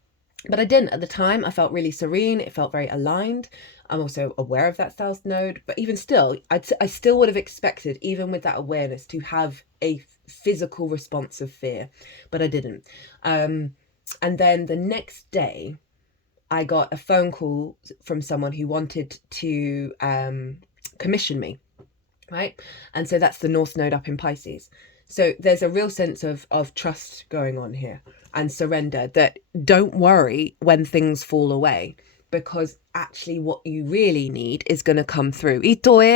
But I didn't at the time. I felt really serene. It felt very aligned. I'm also aware of that South Node, but even still, I still would have expected, even with that awareness, to have a physical response of fear, but I didn't. And then the next day, I got a phone call from someone who wanted to commission me, right? And so that's the North Node up in Pisces. So there's a real sense of trust going on here, and surrender, that don't worry when things fall away, because actually what you really need is going to come through. But I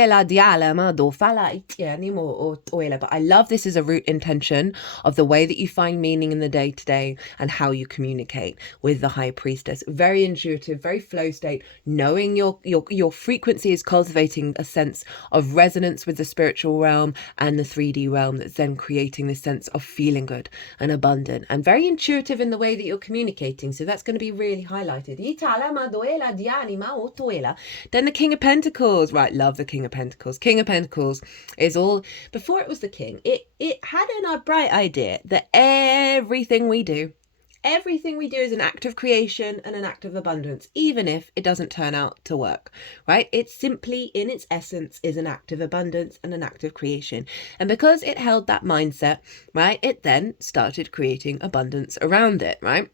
love this as a root intention of the way that you find meaning in the day-to-day and how you communicate with the High Priestess. Very intuitive, very flow state, knowing your frequency is cultivating a sense of resonance with the spiritual realm and the 3D realm, that's then creating this sense of feeling good and abundant, and very intuitive in the way that you're communicating. So that's going to be really highlighted. Then the King of Pentacles, right? Love the King of Pentacles. King of Pentacles is all, before it was the King, it had a bright idea that everything we do is an act of creation and an act of abundance, even if it doesn't turn out to work, right? It simply, in its essence, is an act of abundance and an act of creation. And because it held that mindset, right, it then started creating abundance around it, right?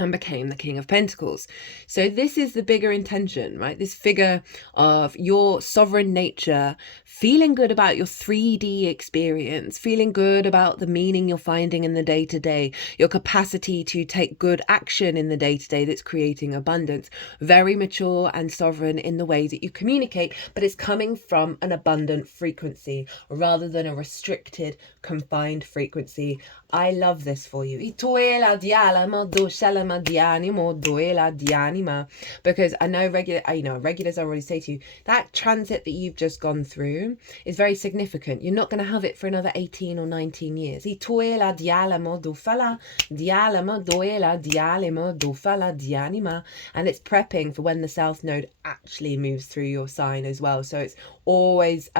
and became the King of Pentacles. So this is the bigger intention, right? This figure of your sovereign nature, feeling good about your 3D experience, feeling good about the meaning you're finding in the day-to-day, your capacity to take good action in the day-to-day that's creating abundance. Very mature and sovereign in the way that you communicate, but it's coming from an abundant frequency rather than a restricted, confined frequency. I love this for you. Because I know regulars I already say to you, that transit that you've just gone through is very significant. You're not going to have it for another 18 or 19 years. And it's prepping for when the South Node actually moves through your sign as well. So it's always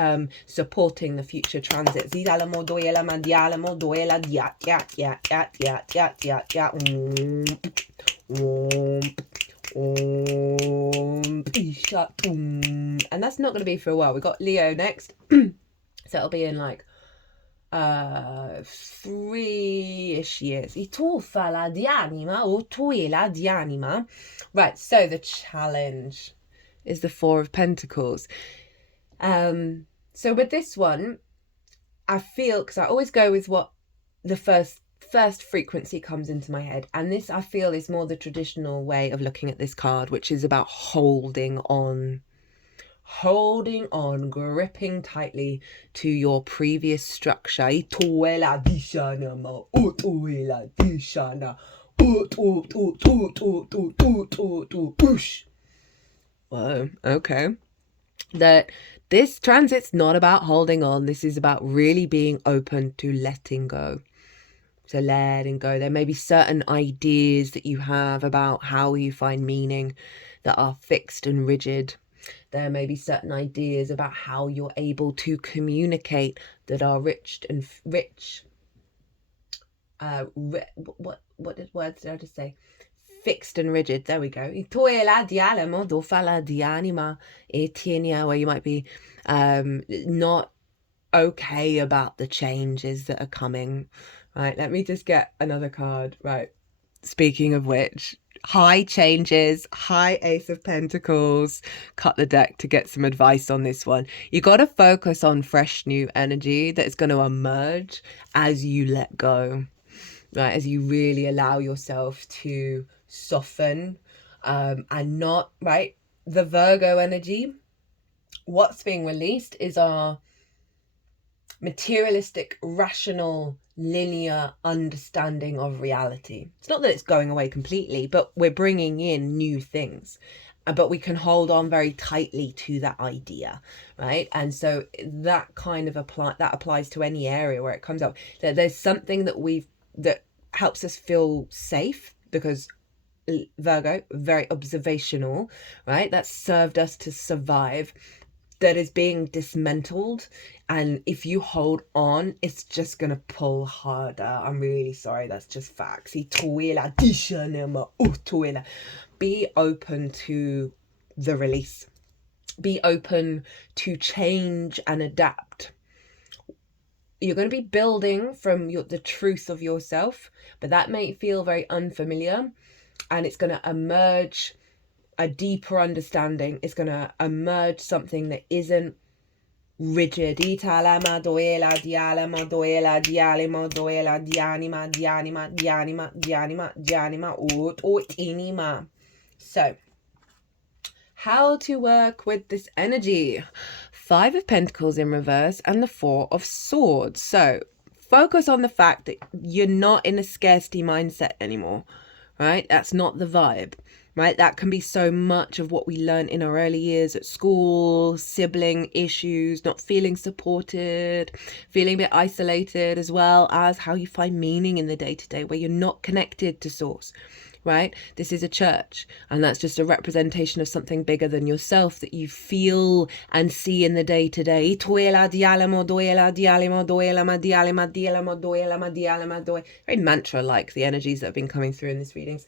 supporting the future transits. And that's not going to be for a while. We got Leo next. So it'll be in like 3-ish years. Right, so the challenge is the Four of Pentacles. So with this one, I feel, because I always go with what the first frequency comes into my head, and this I feel is more the traditional way of looking at this card, which is about holding on, gripping tightly to your previous structure. Whoa, okay. That this transit's not about holding on. This is about really being open to letting go. So letting go. There may be certain ideas that you have about how you find meaning that are fixed and rigid. There may be certain ideas about how you're able to communicate that are rich. What words did I just say? Fixed and rigid. There we go. Where you might be not okay about the changes that are coming. Right, let me just get another card. Right, speaking of which, high changes, high Ace of Pentacles. Cut the deck to get some advice on this one. You got to focus on fresh new energy that's going to emerge as you let go, right? As you really allow yourself to soften and not, right? The Virgo energy, what's being released is our materialistic, rational, linear understanding of reality. It's not that it's going away completely, but we're bringing in new things. But we can hold on very tightly to that idea, right? And so that kind of applies to any area where it comes up. That there's something that helps us feel safe, because Virgo, very observational, right? That's served us to survive, that is being dismantled. And if you hold on, it's just going to pull harder. I'm really sorry. That's just facts. Be open to the release. Be open to change and adapt. You're going to be building from the truth of yourself, but that may feel very unfamiliar, and it's going to emerge a deeper understanding. It's going to emerge something that isn't rigid. So, how to work with this energy? 5 of Pentacles in reverse and the 4 of Swords. So, focus on the fact that you're not in a scarcity mindset anymore, right? That's not the vibe, right? That can be so much of what we learn in our early years at school, sibling issues, not feeling supported, feeling a bit isolated, as well as how you find meaning in the day-to-day where you're not connected to source, right? This is a church, and that's just a representation of something bigger than yourself that you feel and see in the day-to-day. Very mantra-like, the energies that have been coming through in these readings.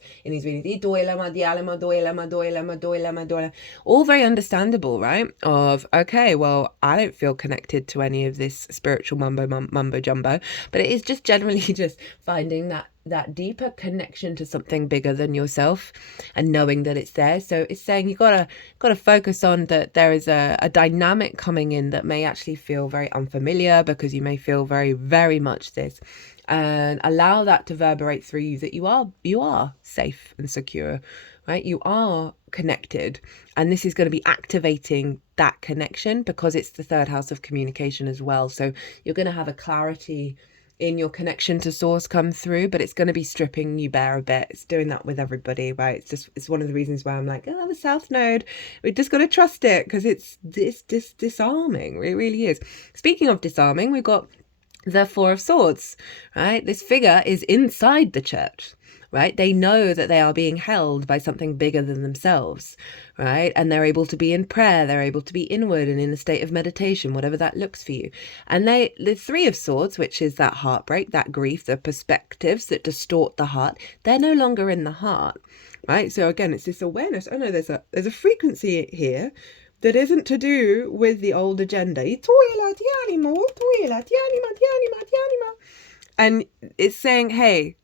All very understandable, right? Of, okay, well, I don't feel connected to any of this spiritual mumbo jumbo, but it is just generally just finding that that deeper connection to something bigger than yourself and knowing that it's there. So it's saying you gotta focus on that there is a dynamic coming in that may actually feel very unfamiliar, because you may feel very, very much this, and allow that to reverberate through you, that you are safe and secure, right? You are connected, and this is going to be activating that connection because it's the third house of communication as well. So you're going to have a clarity in your connection to source come through, but it's going to be stripping you bare a bit. It's doing that with everybody, right? It's one of the reasons why I'm like, oh, the South Node, we just got to trust it, because it's disarming. It really is. Speaking of disarming, we've got the Four of Swords, right? This figure is inside the church, right? They know that they are being held by something bigger than themselves, right? And they're able to be in prayer, they're able to be inward and in a state of meditation, whatever that looks for you. And the Three of Swords, which is that heartbreak, that grief, the perspectives that distort the heart, they're no longer in the heart, right? So again, it's this awareness. Oh no, there's a frequency here that isn't to do with the old agenda. And it's saying, hey,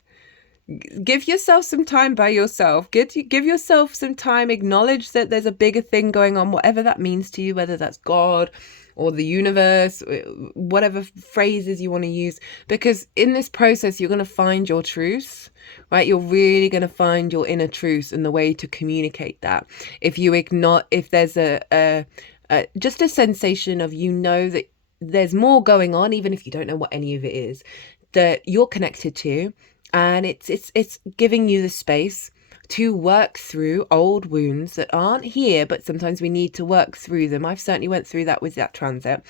give yourself some time by yourself. Give yourself some time. Acknowledge that there's a bigger thing going on, whatever that means to you, whether that's God or the universe, whatever phrases you want to use. Because in this process, you're going to find your truth, right? You're really going to find your inner truth and the way to communicate that. If there's just a sensation of, that there's more going on, even if you don't know what any of it is, that you're connected to, and it's giving you the space to work through old wounds that aren't here, but sometimes we need to work through them. I've certainly went through that with that transit,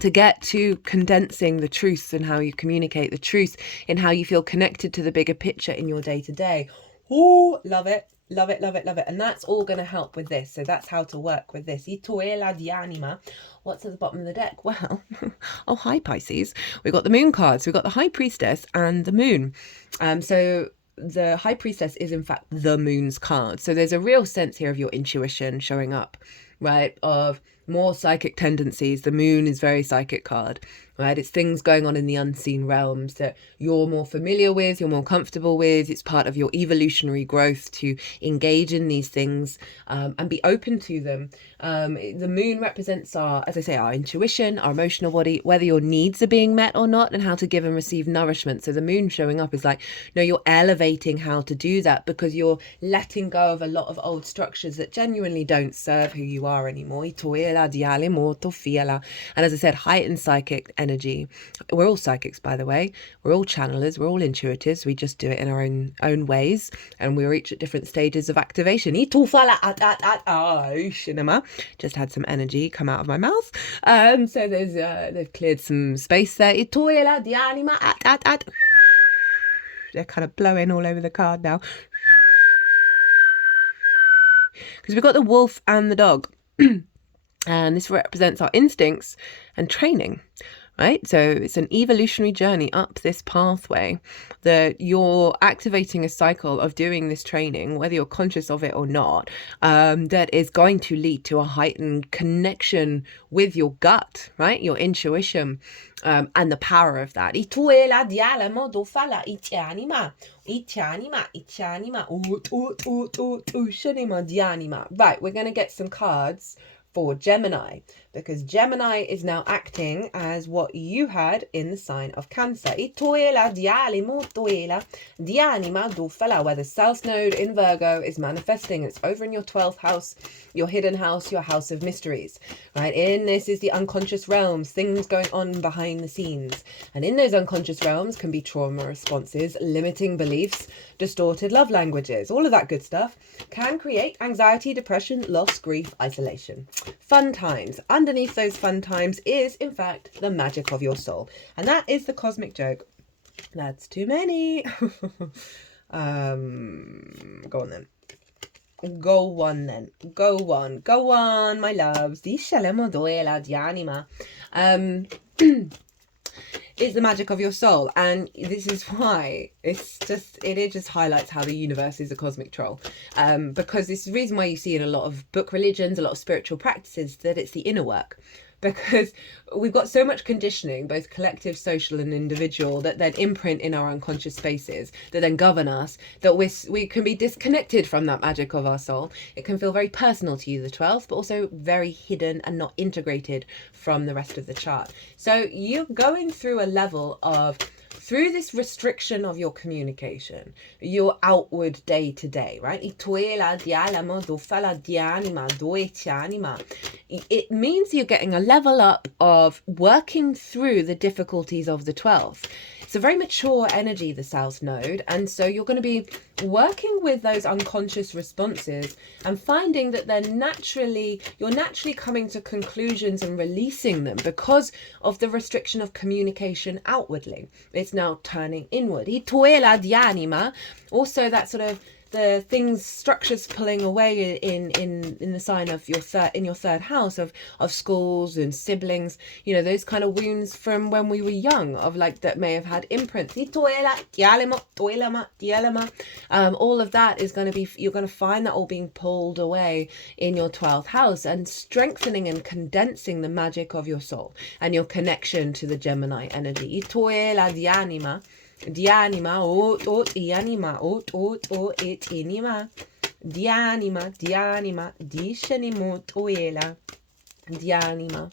to get to condensing the truth and how you communicate, the truth in how you feel connected to the bigger picture in your day-to-day. Oh, love it. Love it, love it, love it. And that's all going to help with this. So that's how to work with this. What's at the bottom of the deck? Well, oh, hi, Pisces. We've got the moon cards. We've got the High Priestess and the moon. So the High Priestess is, in fact, the moon's card. So there's a real sense here of your intuition showing up, right? Of more psychic tendencies. The moon is very psychic card, right? It's things going on in the unseen realms that you're more familiar with, you're more comfortable with. It's part of your evolutionary growth to engage in these things and be open to them. The moon represents our intuition, our emotional body, whether your needs are being met or not, and how to give and receive nourishment. So the moon showing up is like, no, you're elevating how to do that, because you're letting go of a lot of old structures that genuinely don't serve who you are anymore. And as I said, heightened psychic energy. We're all psychics, by the way. We're all channelers. We're all intuitives. We just do it in our own ways, and we're each at different stages of activation. Just had some energy come out of my mouth. So they've cleared some space there. They're kind of blowing all over the card now, because we've got the wolf and the dog. And this represents our instincts and training, right? So it's an evolutionary journey up this pathway that you're activating a cycle of doing this training, whether you're conscious of it or not, that is going to lead to a heightened connection with your gut, right? Your intuition, and the power of that. Right, we're going to get some cards for Gemini, because Gemini is now acting as what you had in the sign of Cancer. Where the South Node in Virgo is manifesting. It's over in your 12th house, your hidden house, your house of mysteries, right? In this is the unconscious realms, things going on behind the scenes. And in those unconscious realms can be trauma responses, limiting beliefs, distorted love languages, all of that good stuff can create anxiety, depression, loss, grief, isolation. Fun times. Underneath those fun times is, in fact, the magic of your soul. And that is the cosmic joke. That's too many. Go on then. Go on, my loves. Is the magic of your soul. And this is why it just highlights how the universe is a cosmic troll, because this is the reason why you see in a lot of book religions, a lot of spiritual practices, that it's the inner work, because we've got so much conditioning, both collective, social and individual, that then imprint in our unconscious spaces, that then govern us, that we can be disconnected from that magic of our soul. It can feel very personal to you, the 12th, but also very hidden and not integrated from the rest of the chart. So you're going through a level of, through this restriction of your communication, your outward day to day, right? It means you're getting a level up of working through the difficulties of the 12th. It's a very mature energy, the South Node. And so you're going to be working with those unconscious responses and finding that you're naturally coming to conclusions and releasing them because of the restriction of communication outwardly. It's now turning inward. Also that sort of the things, structures pulling away in the sign of your third house of schools and siblings, you know, those kind of wounds from when we were young, of like that may have had imprints. All of that is going to be, you're going to find that all being pulled away in your 12th house and strengthening and condensing the magic of your soul and your connection to the Gemini energy. Dianima, ianima, et inima. Dianima, dishanimo, toela. Dianima.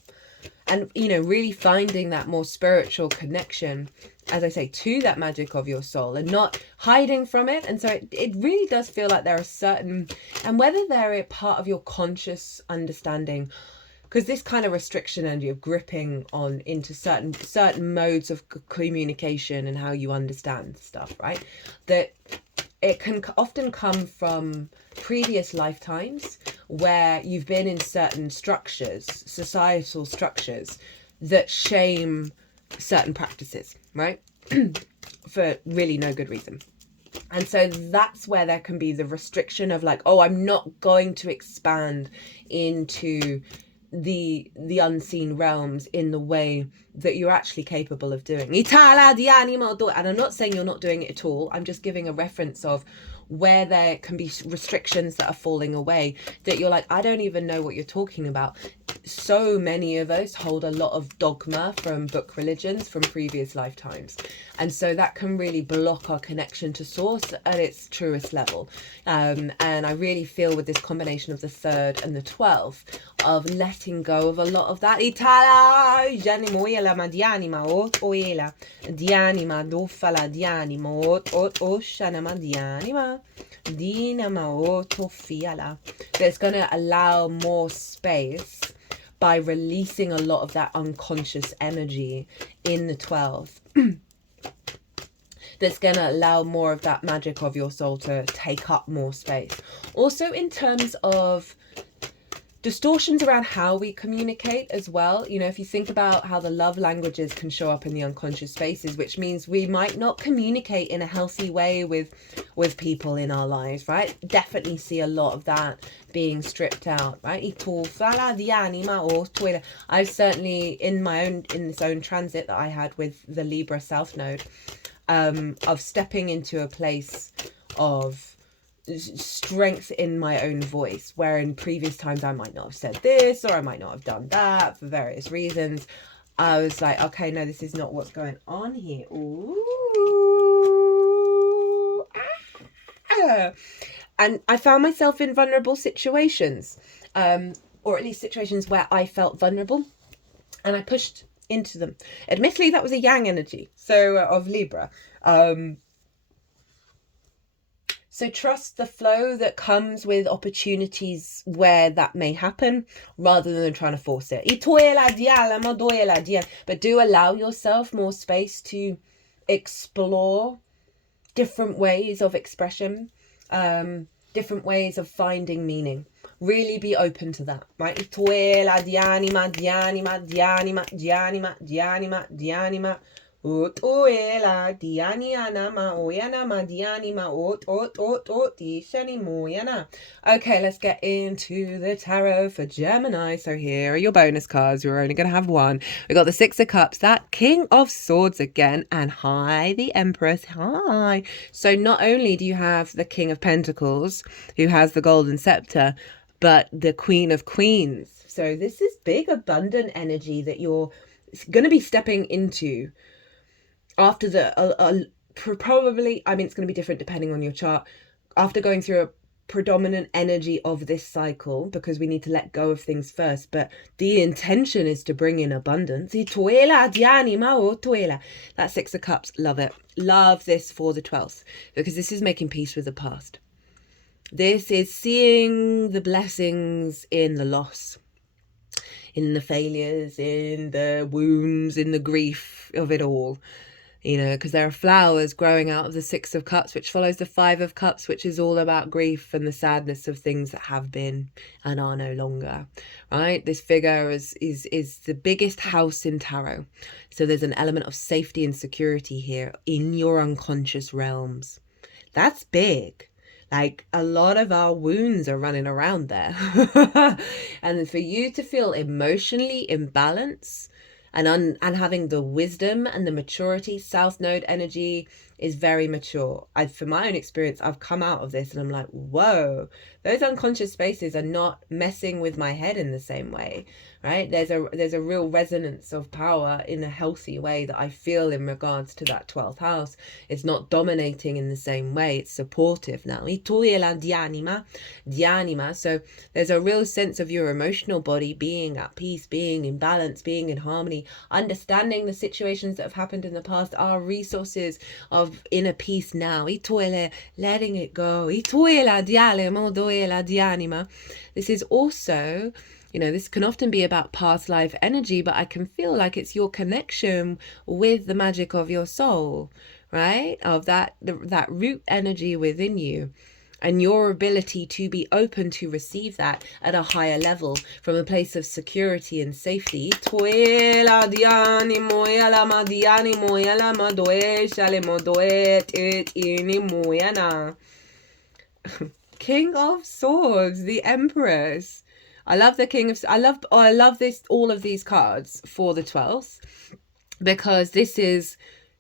And, you know, really finding that more spiritual connection, as I say, to that magic of your soul and not hiding from it. And so it really does feel like there are certain, and whether they're a part of your conscious understanding, because this kind of restriction energy of gripping on into certain modes of communication and how you understand stuff, right? That it can often come from previous lifetimes where you've been in certain structures, societal structures, that shame certain practices, right? For really no good reason. And so that's where there can be the restriction of like, oh, I'm not going to expand into the unseen realms in the way that you're actually capable of doing. And I'm not saying you're not doing it at all. I'm just giving a reference of where there can be restrictions that are falling away, that you're like, I don't even know what you're talking about. So many of us hold a lot of dogma from book religions from previous lifetimes. And so that can really block our connection to source at its truest level. And I really feel with this combination of the 3rd and the 12th of letting go of a lot of that. That's going to allow more space by releasing a lot of that unconscious energy in the 12th. That's going to allow more of that magic of your soul to take up more space. Also in terms of distortions around how we communicate as well. You know, if you think about how the love languages can show up in the unconscious spaces, which means we might not communicate in a healthy way with people in our lives, right? Definitely see a lot of that being stripped out, right? I've certainly in this own transit that I had with the Libra South Node, of stepping into a place of strength in my own voice, where in previous times I might not have said this or I might not have done that for various reasons. I was like, okay, no, this is not what's going on here. Ooh. Ah. And I found myself in vulnerable situations, or at least situations where I felt vulnerable, and I pushed into them. Admittedly, that was a yang energy, so of Libra. So trust the flow that comes with opportunities where that may happen, rather than trying to force it. But do allow yourself more space to explore different ways of expression, different ways of finding meaning. Really be open to that, right? Okay, let's get into the tarot for Gemini. So here are your bonus cards. We're only going to have one. We got the 6 of Cups, that King of Swords again, and hi, the Empress. Hi. So not only do you have the King of Pentacles, who has the Golden Scepter, but the Queen of Queens. So this is big, abundant energy that you're going to be stepping into after probably, I mean, it's going to be different depending on your chart, after going through a predominant energy of this cycle, because we need to let go of things first, but the intention is to bring in abundance. That Six of Cups, love it. Love this for the 12th, because this is making peace with the past. This is seeing the blessings in the loss, in the failures, in the wounds, in the grief of it all. You know, because there are flowers growing out of the Six of Cups, which follows the Five of Cups, which is all about grief and the sadness of things that have been and are no longer, right? This figure is the biggest house in tarot. So there's an element of safety and security here in your unconscious realms. That's big. Like, a lot of our wounds are running around there. And for you to feel emotionally in balance, and having the wisdom and the maturity, South Node energy is very mature. For my own experience, I've come out of this and I'm like, whoa, those unconscious spaces are not messing with my head in the same way, right? There's a real resonance of power in a healthy way that I feel in regards to that 12th house. It's not dominating in the same way. It's supportive now. So there's a real sense of your emotional body being at peace, being in balance, being in harmony, understanding the situations that have happened in the past are resources of inner peace now. Letting it go. This is also, you know, this can often be about past life energy, but I can feel like it's your connection with the magic of your soul, right? Of that root energy within you, and your ability to be open to receive that at a higher level from a place of security and safety. King of Swords, the Empress. I love the King of... I love this, all of these cards for the 12th, because this is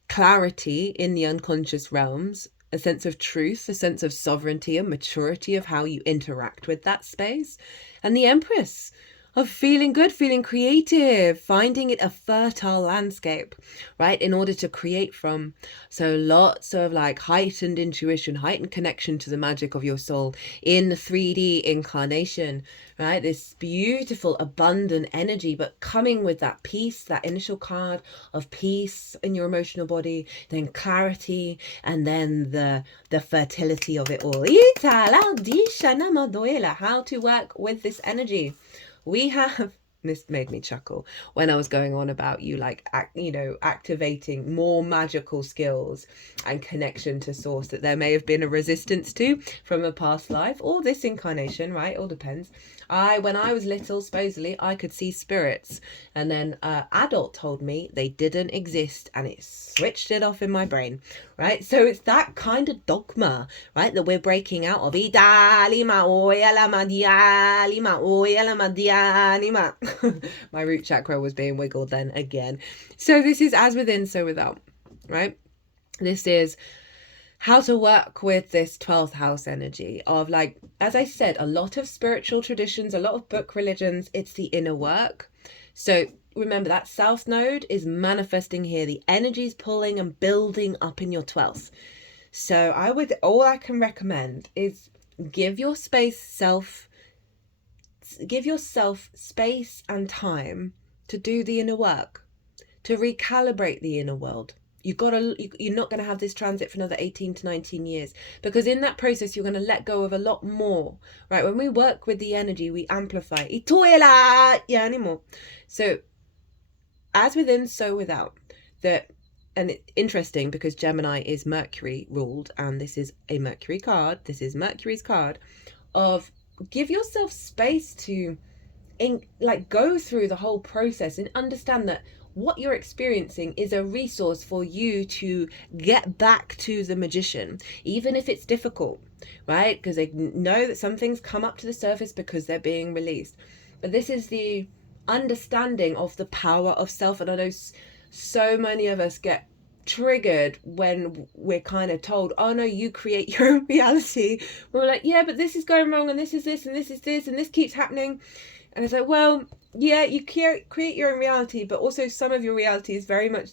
clarity in the unconscious realms, a sense of truth, a sense of sovereignty and maturity of how you interact with that space. And the Empress of feeling good, feeling creative, finding it a fertile landscape, right, in order to create from. So lots of like heightened intuition, heightened connection to the magic of your soul in the 3D incarnation, right? This beautiful, abundant energy, but coming with that peace, that initial card of peace in your emotional body, then clarity, and then the fertility of it all. How to work with this energy. We have, this made me chuckle when I was going on about you like, activating more magical skills and connection to source that there may have been a resistance to from a past life or this incarnation, right? All depends. When I was little, supposedly, I could see spirits. And then adult told me they didn't exist, and it switched it off in my brain, right? So it's that kind of dogma, right, that we're breaking out of. My root chakra was being wiggled then again. So this is as within, so without, right? This is how to work with this 12th house energy of, like, as I said, a lot of spiritual traditions, a lot of book religions, it's the inner work. So remember that South Node is manifesting here. The energy's pulling and building up in your 12th. So all I can recommend is give yourself space and time to do the inner work, to recalibrate the inner world. You're not going to have this transit for another 18 to 19 years, because in that process, you're going to let go of a lot more, right? When we work with the energy, we amplify. So as within, so without. And it's interesting because Gemini is Mercury ruled, and this is a Mercury card. This is Mercury's card of give yourself space to go through the whole process and understand that what you're experiencing is a resource for you to get back to the magician, even if it's difficult, right? Because they know that some things come up to the surface because they're being released. But this is the understanding of the power of self. And I know so many of us get triggered when we're kind of told, oh no, you create your own reality. We're like, yeah, but this is going wrong, and this is this, and this is this, and this keeps happening. And it's like, well, yeah, you create your own reality, but also some of your reality is very much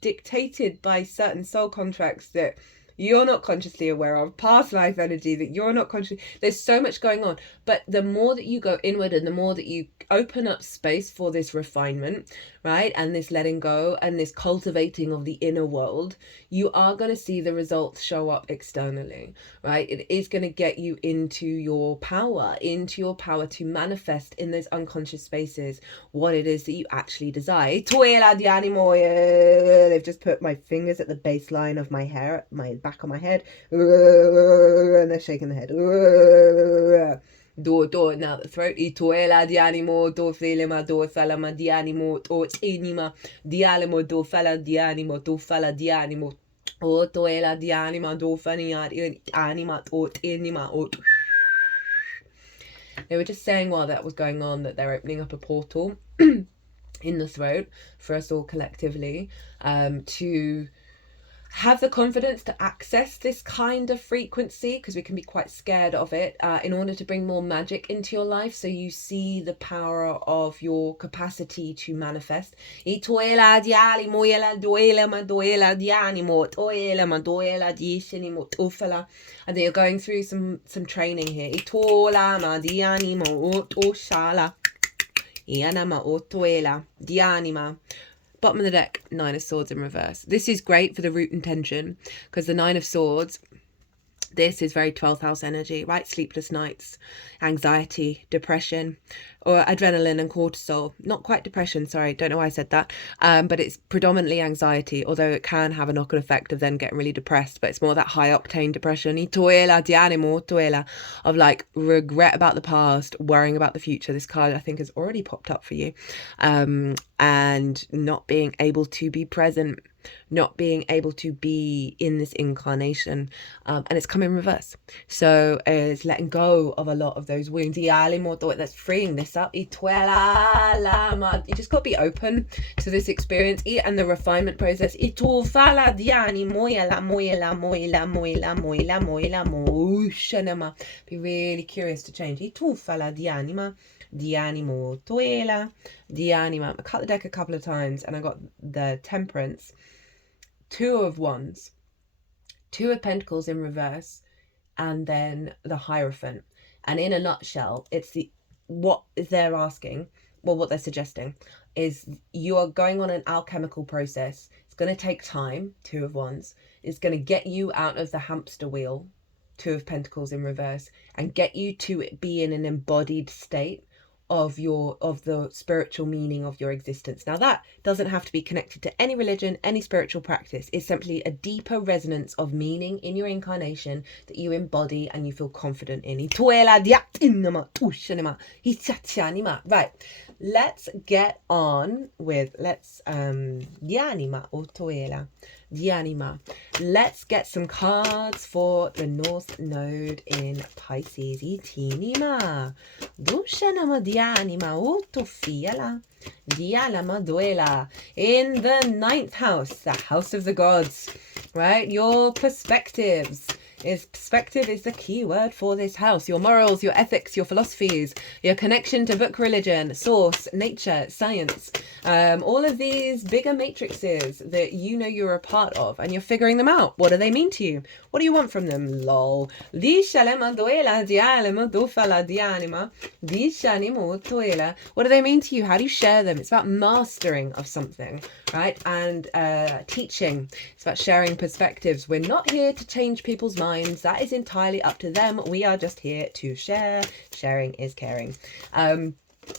dictated by certain soul contracts that you're not consciously aware of, past life energy that you're not conscious. There's so much going on, but the more that you go inward and the more that you open up space for this refinement, right, and this letting go and this cultivating of the inner world, you are going to see the results show up externally, right? It is going to get you into your power to manifest in those unconscious spaces what it is that you actually desire. They've just put my fingers at the baseline of my hair, my back of my head, and they're shaking the head. Now the throat. Ituela di animo, do filima, do falama di animo, do inima, di animo, do fala di animo, do fala di animo, o toela di anima, do fania, anima, o inima, o. They were just saying while that was going on that they're opening up a portal in the throat for us all collectively, to have the confidence to access this kind of frequency, because we can be quite scared of it, in order to bring more magic into your life, so you see the power of your capacity to manifest. And then you're going through some training here. Bottom of the deck, Nine of Swords in reverse. This is great for the root intention, because the Nine of Swords, this is very 12th house energy, right? Sleepless nights, anxiety, depression, or adrenaline and cortisol. Not quite depression, sorry, don't know why I said that. But it's predominantly anxiety, although it can have a knock-on effect of then getting really depressed, but it's more that high-octane depression. Of like regret about the past, worrying about the future. This card, I think, has already popped up for you. And not being able to be present, not being able to be in this incarnation, and it's come in reverse. So it's letting go of a lot of those wounds. That's freeing this up. You just got to be open to this experience and the refinement process. Be really curious to change. Di animo, toela, di anima. I cut the deck a couple of times and I got the Temperance, Two of Wands, Two of Pentacles in reverse, and then the Hierophant. And in a nutshell, it's what they're asking, well, what they're suggesting is you are going on an alchemical process. It's going to take time, Two of Wands. It's going to get you out of the hamster wheel, Two of Pentacles in reverse, and get you to be in an embodied state of the spiritual meaning of your existence. Now that doesn't have to be connected to any religion, any spiritual practice. It's simply a deeper resonance of meaning in your incarnation that you embody and you feel confident in. Right, let's get on with let's get some cards for the North Node in Pisces. Itinima. In the 9th house, the house of the gods, right? Your perspectives. Perspective is the key word for this house. Your morals, your ethics, your philosophies, your connection to book religion, source, nature, science, all of these bigger matrices that you know you're a part of, and you're figuring them out. What do they mean to you? What do you want from them? Lol. What do they mean to you? How do you share them? It's about mastering of something, right? And teaching. It's about sharing perspectives. We're not here to change people's minds. That is entirely up to them. We are just here to share. Sharing is caring.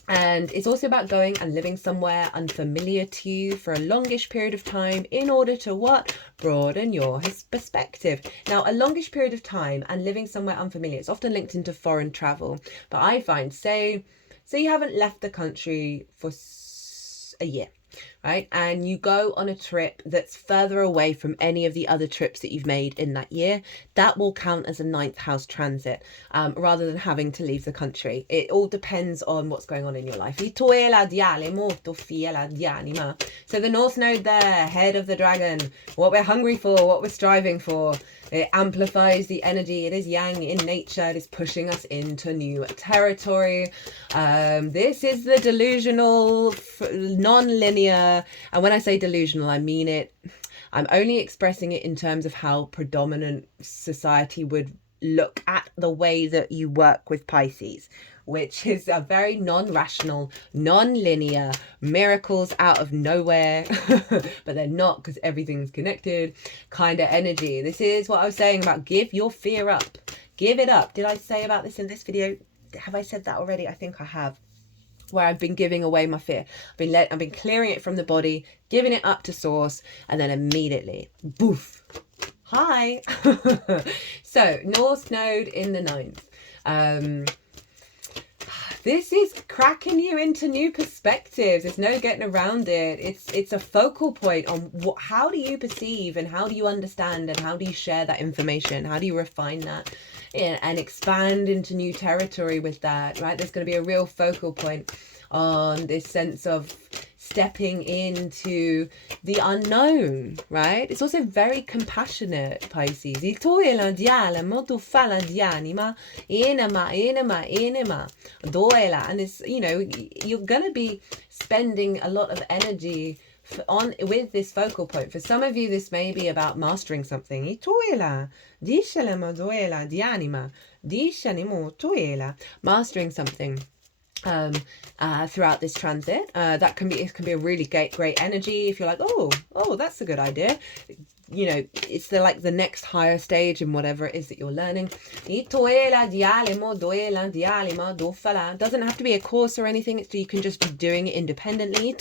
And it's also about going and living somewhere unfamiliar to you for a longish period of time in order to what? Broaden your perspective. Now, a longish period of time and living somewhere unfamiliar, it's often linked into foreign travel. But I find, say you haven't left the country for a year, right? And you go on a trip that's further away from any of the other trips that you've made in that year, that will count as a ninth house transit, rather than having to leave the country. It all depends on what's going on in your life. So the North Node there, head of the dragon, what we're hungry for, what we're striving for. It amplifies the energy. It is yang in nature. It is pushing us into new territory. This is the delusional, non-linear. And when I say delusional, I mean it. I'm only expressing it in terms of how predominant society would look at the way that you work with Pisces, which is a very non-rational, non-linear, miracles out of nowhere, but they're not because everything's connected kind of energy. This is what I was saying about give your fear up. Give it up. Did I say about this in this video? Have I said that already? I think I have. Where I've been giving away my fear. I've been clearing it from the body, giving it up to source, and then immediately, boof. Hi. So, North Node in the ninth. This is cracking you into new perspectives. There's no getting around it. It's a focal point on how do you perceive and how do you understand and how do you share that information? How do you refine that and expand into new territory with that, right? There's going to be a real focal point on this sense of stepping into the unknown, right? It's also very compassionate, Pisces. And it's, you know, you're going to be spending a lot of energy with this focal point. For some of you, this may be about mastering something. Mastering something throughout this transit. It can be a really great energy if you're like, oh, that's a good idea. You know, it's the next higher stage in whatever it is that you're learning. Doesn't have to be a course or anything. You can just be doing it independently.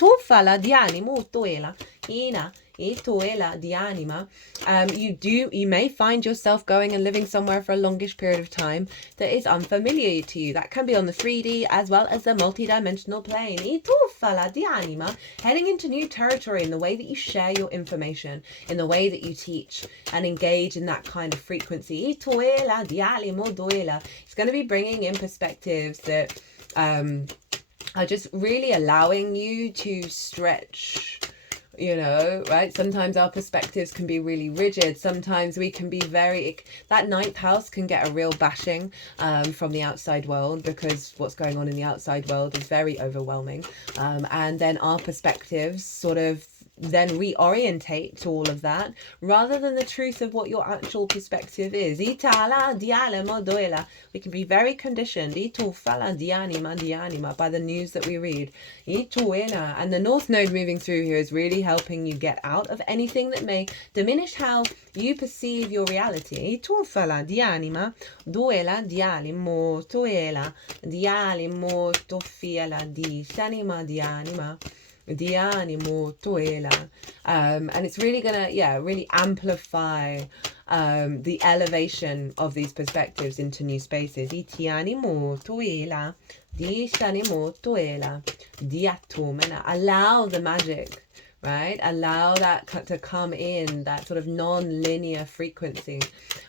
You may find yourself going and living somewhere for a longish period of time that is unfamiliar to you. That can be on the 3D as well as the multi-dimensional plane. Heading into new territory in the way that you share your information, in the way that you teach and engage in that kind of frequency. It's going to be bringing in perspectives that are just really allowing you to stretch. You know, right? Sometimes our perspectives can be really rigid. Sometimes we can be that ninth house can get a real bashing from the outside world, because what's going on in the outside world is very overwhelming. And then our perspectives sort of then reorientate to all of that rather than the truth of what your actual perspective is. We can be very conditioned by the news that we read. And the North Node moving through here is really helping you get out of anything that may diminish how you perceive your reality. And it's really gonna really amplify the elevation of these perspectives into new spaces. Allow the magic, right? Allow that to come in, that sort of non-linear frequency.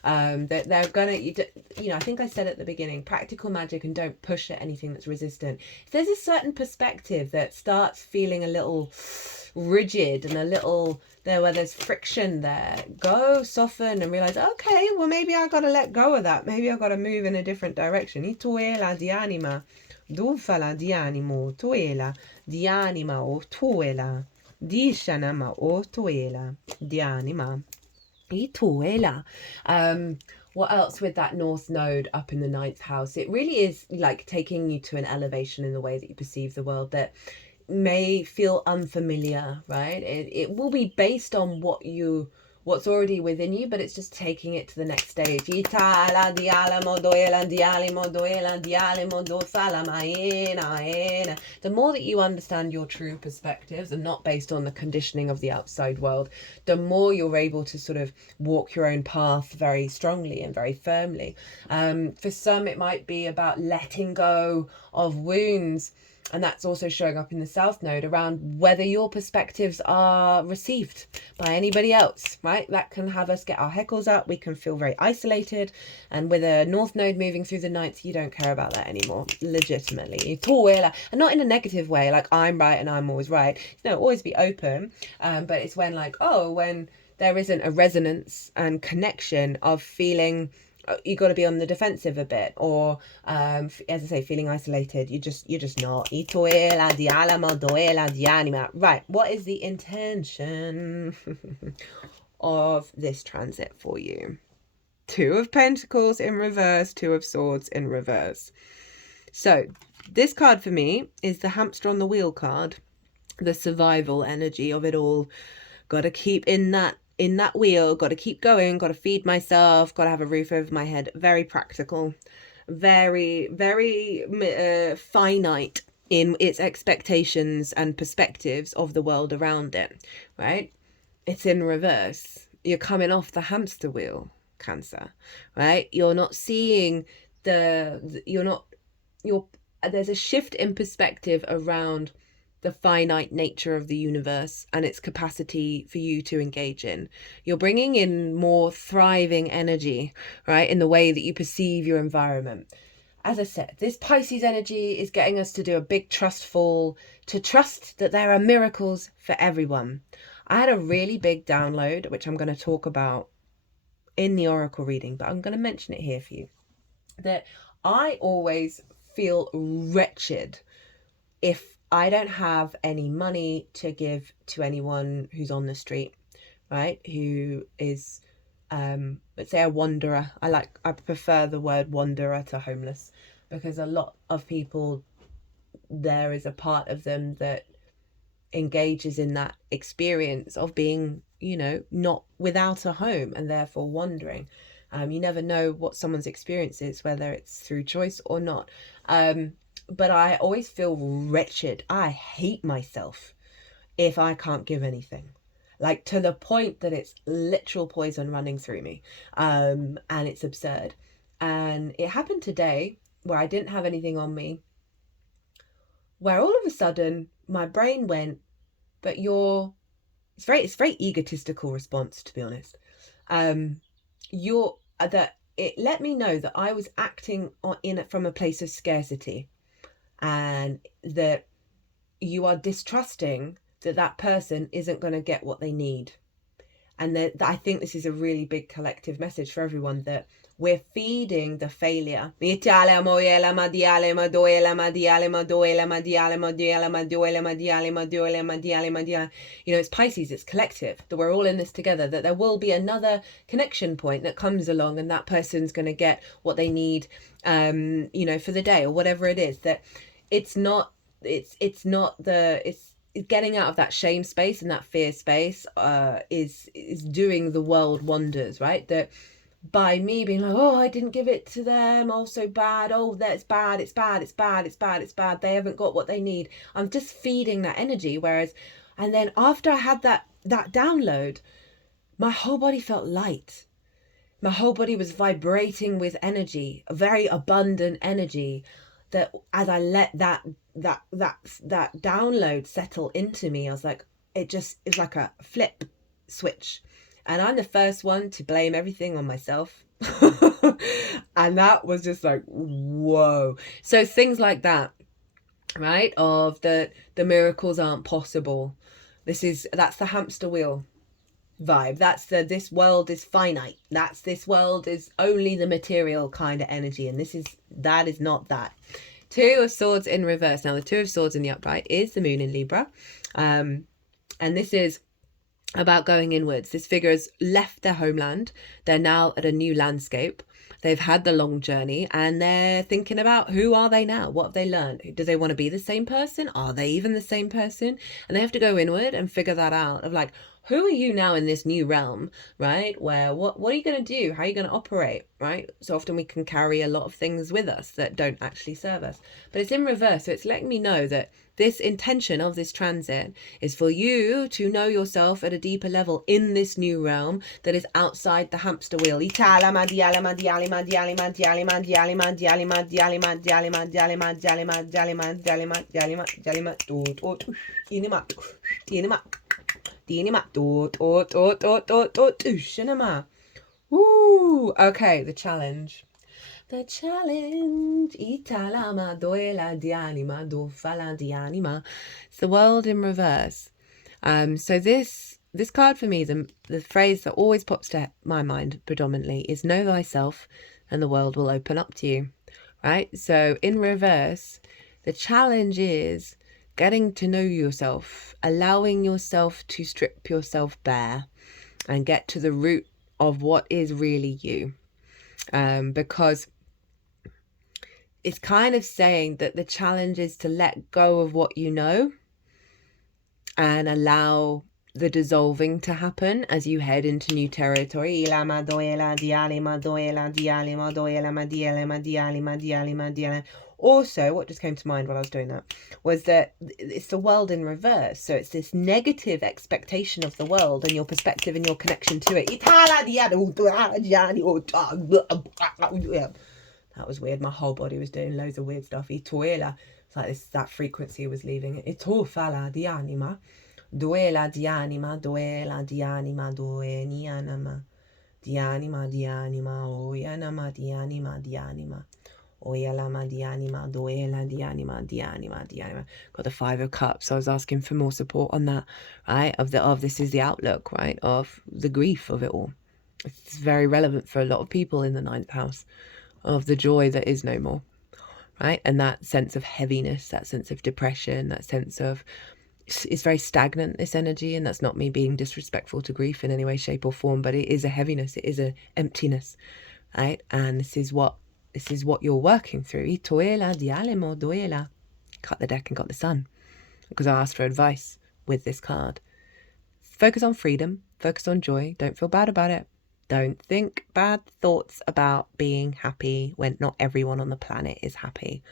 That they're gonna, I think I said at the beginning, practical magic, and don't push at anything that's resistant. If there's a certain perspective that starts feeling a little rigid and a little where there's friction there, go soften and realize, okay, well, maybe I gotta let go of that. Maybe I gotta move in a different direction. What else with that North Node up in the ninth house? It really is like taking you to an elevation in the way that you perceive the world that may feel unfamiliar, right? It will be based on what's already within you, but it's just taking it to the next stage. The more that you understand your true perspectives and not based on the conditioning of the outside world, the more you're able to sort of walk your own path very strongly and very firmly. For some, it might be about letting go of wounds And that's also showing up in the South Node around whether your perspectives are received by anybody else, right? That can have us get our heckles up. We can feel very isolated. And with a North Node moving through the ninth, you don't care about that anymore, legitimately. And not in a negative way, like I'm right and I'm always right. No, always be open. But it's when like, when there isn't a resonance and connection of feeling you got to be on the defensive a bit, or as I say, feeling isolated. You're just not. Right, what is the intention of this transit for you? Two of Pentacles in reverse, Two of Swords in reverse. So this card for me is the hamster on the wheel card, the survival energy of it all. Got to keep in that wheel, got to keep going, got to feed myself, got to have a roof over my head. Very practical, very, very finite in its expectations and perspectives of the world around it, right? It's in reverse. You're coming off the hamster wheel, Cancer, right? You're not seeing there's a shift in perspective around the finite nature of the universe and its capacity for you to engage in. You're bringing in more thriving energy, right, in the way that you perceive your environment. As I said, this Pisces energy is getting us to do a big trust fall, to trust that there are miracles for everyone. I had a really big download, which I'm going to talk about in the oracle reading, but I'm going to mention it here for you, that I always feel wretched if I don't have any money to give to anyone who's on the street, right? Who is, let's say, a wanderer. I prefer the word wanderer to homeless, because a lot of people, there is a part of them that engages in that experience of being, not without a home and therefore wandering. You never know what someone's experience is, whether it's through choice or not. But I always feel wretched. I hate myself if I can't give anything. Like, to the point that it's literal poison running through me. And it's absurd. And it happened today where I didn't have anything on me, where all of a sudden my brain went, but it's very egotistical response, to be honest. It let me know that I was acting from a place of scarcity, and that you are distrusting that person isn't going to get what they need. And that I think this is a really big collective message for everyone, that we're feeding the failure. You know, it's Pisces, it's collective, that we're all in this together, that there will be another connection point that comes along and that person's going to get what they need, for the day or whatever it is. That it's getting out of that shame space and that fear space is doing the world wonders, right? That by me being like, I didn't give it to them, so bad, that's bad, it's bad, they haven't got what they need, I'm just feeding that energy. And then after I had that download, my whole body felt light. My whole body was vibrating with energy, a very abundant energy, that as I let that download settle into me, I was like, it's like a flip switch. And I'm the first one to blame everything on myself. And that was just like, whoa. So things like that, right? Of the miracles aren't possible. That's the hamster wheel vibe. That's this world is finite. This world is only the material kind of energy. And that is not that. Two of Swords in reverse. Now, the Two of Swords in the upright is the moon in Libra. And this is about going inwards. This figure has left their homeland. They're now at a new landscape. They've had the long journey and they're thinking about, who are they now? What have they learned? Do they want to be the same person? Are they even the same person? And they have to go inward and figure that out, of like, who are you now in this new realm, right? Where what are you going to do? How are you going to operate, right? So often we can carry a lot of things with us that don't actually serve us. But it's in reverse. So it's letting me know that this intention of this transit is for you to know yourself at a deeper level in this new realm that is outside the hamster wheel. Woo! Okay, the challenge. The challenge. Italama doela dianima do fala dianima. It's the world in reverse. So this card for me, the phrase that always pops to my mind predominantly is know thyself and the world will open up to you. Right? So in reverse, the challenge is getting to know yourself, allowing yourself to strip yourself bare and get to the root of what is really you. Because it's kind of saying that the challenge is to let go of what you know and allow the dissolving to happen as you head into new territory. Also, what just came to mind while I was doing that was that it's the world in reverse. So it's this negative expectation of the world and your perspective and your connection to it. That was weird. My whole body was doing loads of weird stuff. It's like that frequency was leaving it. Itofala di anima. Duela di anima, duela di anima, dueni anima. Di anima, oyanama, di anima, di anima. Oyalama di anima, duela di anima, di anima, di anima. Got the 5 of Cups. So I was asking for more support on that, right? Of this is the outlook, right? Of the grief of it all. It's very relevant for a lot of people in the 9th house. Of the joy that is no more, right? And that sense of heaviness, that sense of depression, that sense of, it's very stagnant, this energy, and that's not me being disrespectful to grief in any way, shape or form, but it is a heaviness, it is a emptiness, right? And this is what you're working through. Cut the deck and got the Sun, because I asked for advice with this card. Focus on freedom, focus on joy, don't feel bad about it. Don't think bad thoughts about being happy when not everyone on the planet is happy.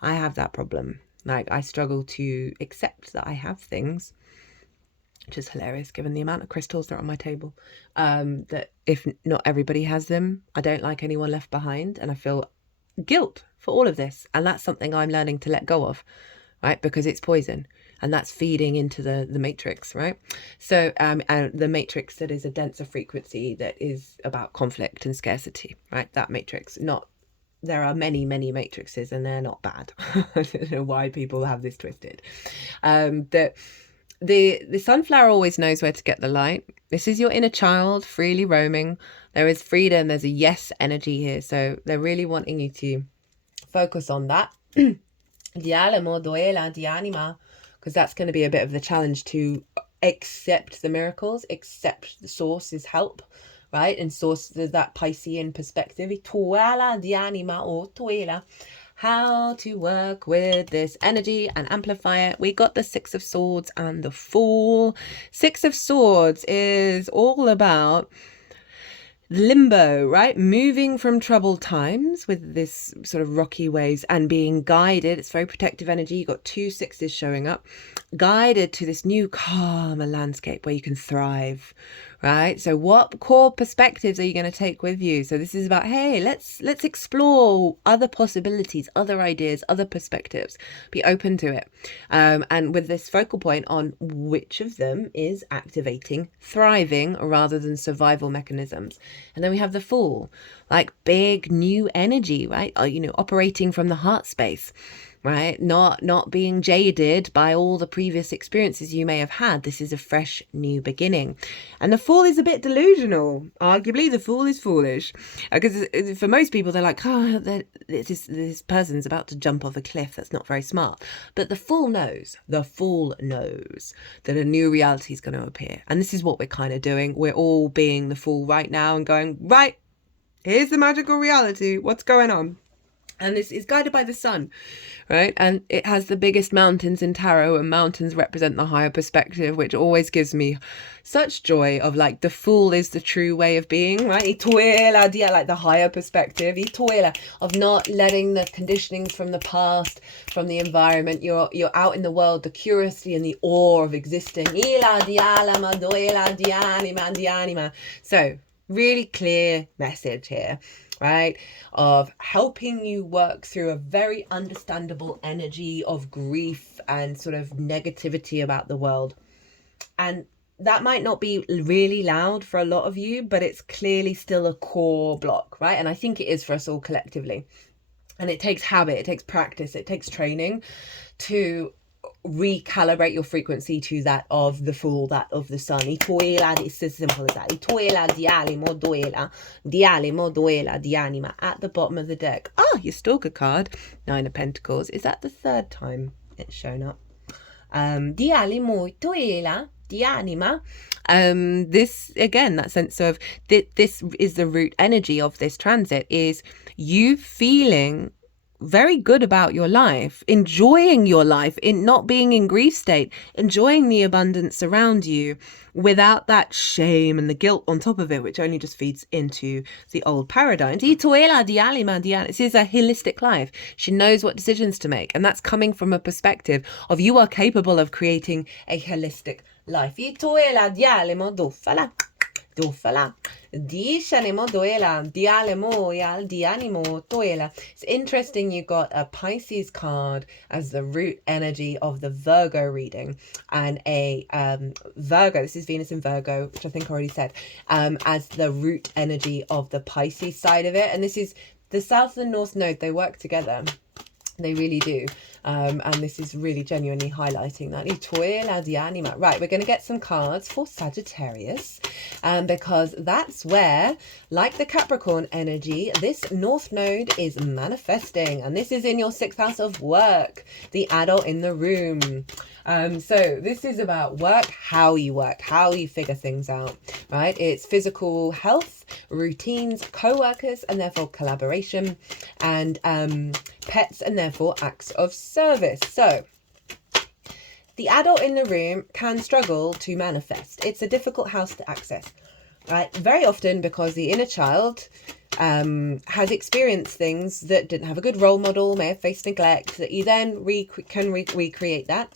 I have that problem. Like, I struggle to accept that I have things, which is hilarious given the amount of crystals that are on my table. That if not everybody has them, I don't like anyone left behind, and I feel guilt for all of this. And that's something I'm learning to let go of, right? Because it's poison. And that's feeding into the matrix, right? So and the matrix that is a denser frequency that is about conflict and scarcity, right? That matrix. There are many matrices and they're not bad. I don't know why people have this twisted. That the sunflower always knows where to get the light. This is your inner child freely roaming. There is freedom. There's a yes energy here. So they're really wanting you to focus on that. Because that's going to be a bit of the challenge, to accept the miracles, accept the source's help, right? And source, that Piscean perspective. How to work with this energy and amplify it. We got the 6 of Swords and the Fool. 6 of Swords is all about limbo, right? Moving from troubled times with this sort of rocky waves and being guided. It's very protective energy. You've got 2 6s showing up, guided to this new calmer landscape where you can thrive, right? So what core perspectives are you going to take with you? So this is about, hey, let's explore other possibilities, other ideas, other perspectives. Be open to it. And with this focal point on which of them is activating thriving rather than survival mechanisms. And then we have the Fool, like big new energy, right? Operating from the heart space, right? Not being jaded by all the previous experiences you may have had. This is a fresh new beginning. And the Fool is a bit delusional. Arguably, the Fool is foolish. Because for most people, they're like, this person's about to jump off a cliff. That's not very smart. But the Fool knows that a new reality is going to appear. And this is what we're kind of doing. We're all being the Fool right now and going, right, here's the magical reality. What's going on? And this is guided by the sun, right? And it has the biggest mountains in tarot, and mountains represent the higher perspective, which always gives me such joy of like the Fool is the true way of being, right? Ituela dia, like the higher perspective, ituela, of not letting the conditionings from the past, from the environment. You're out in the world, the curiosity and the awe of existing. Ila diala madoela dianima dianima. So really clear message here, right, of helping you work through a very understandable energy of grief and sort of negativity about the world. And that might not be really loud for a lot of you, but it's clearly still a core block, right? And I think it is for us all collectively. And it takes habit, it takes practice, it takes training to recalibrate your frequency to that of the Fool, that of the sun. It's as simple as that. Dianima at the bottom of the deck. Your Stalker card, 9 of Pentacles. Is that the third time it's shown up? Dianima. This again, that sense of this is the root energy of this transit, is you feeling very good about your life, enjoying your life, in not being in grief state, enjoying the abundance around you without that shame and the guilt on top of it, which only just feeds into the old paradigms. This is a holistic life. She knows what decisions to make, and that's coming from a perspective of you are capable of creating a holistic life. It's interesting you got a Pisces card as the root energy of the Virgo reading, and a Virgo, this is Venus in Virgo, which I think I already said, as the root energy of the Pisces side of it. And this is the South and North Node, they work together. They really do. And this is really genuinely highlighting that. Right, we're going to get some cards for Sagittarius, because that's where, like the Capricorn energy, this North Node is manifesting. And this is in your 6th house of work, the adult in the room. So this is about work, how you figure things out, right? It's physical health, routines, co-workers, and therefore collaboration, and pets, and therefore acts of service. So the adult in the room can struggle to manifest. It's a difficult house to access, right? Very often because the inner child has experienced things that didn't have a good role model, may have faced neglect, that you then can recreate that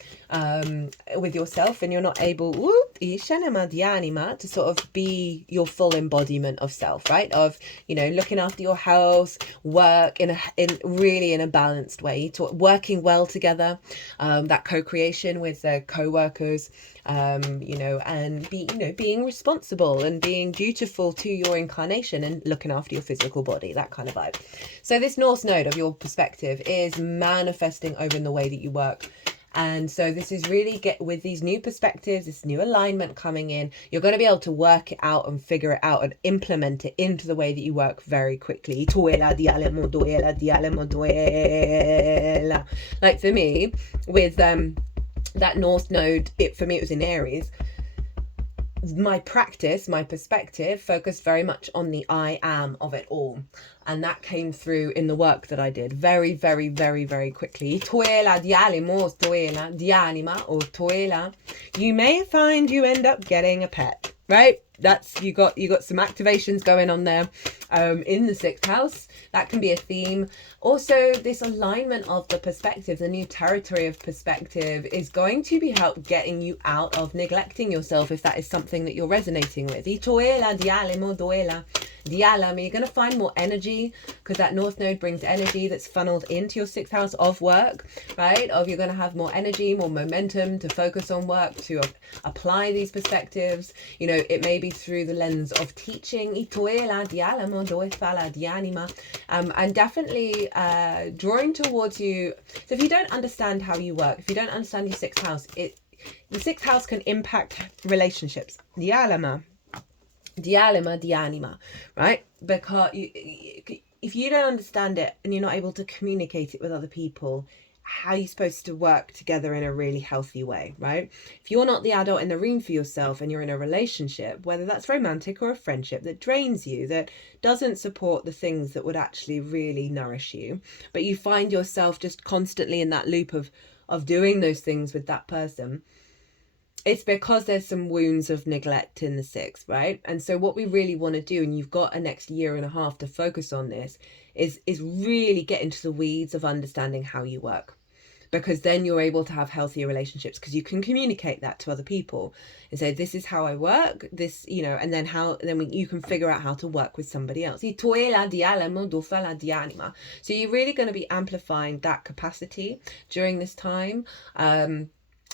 with yourself, and you're not able to sort of be your full embodiment of self, right? Of, you know, looking after your house, work in a balanced way, working well together, that co-creation with the co-workers, and being responsible and being dutiful to your incarnation and looking after your physical body, that kind of vibe. So this North Node of your perspective is manifesting over in the way that you work. And so this is really with these new perspectives, this new alignment coming in, you're going to be able to work it out and figure it out and implement it into the way that you work very quickly. Like for me, with that North Node, for me it was in Aries. My practice, my perspective focused very much on the I am of it all. And that came through in the work that I did very, very, very, very quickly. You may find you end up getting a pet, right? That's you got some activations going on there in the 6th house. That can be a theme. Also, this alignment of the perspective, the new territory of perspective, is going to be help getting you out of neglecting yourself if that is something that you're resonating with. You're going to find more energy because that North Node brings energy that's funneled into your 6th house of work, right? You're going to have more energy, more momentum to focus on work, to apply these perspectives. You know, it may be through the lens of teaching, and definitely drawing towards you. So if you don't understand how you work, if you don't understand your 6th house, the 6th house can impact relationships. Dianima, right? Because if you don't understand it and you're not able to communicate it with other people, how you're supposed to work together in a really healthy way, right? If you're not the adult in the room for yourself and you're in a relationship, whether that's romantic or a friendship that drains you, that doesn't support the things that would actually really nourish you, but you find yourself just constantly in that loop of doing those things with that person, it's because there's some wounds of neglect in the sixth, right? And so what we really want to do, and you've got a next year and a half to focus on this, is really get into the weeds of understanding how you work, because then you're able to have healthier relationships, because you can communicate that to other people and say, this is how I work, this, you know, and then you can figure out how to work with somebody else. So you're really going to be amplifying that capacity during this time.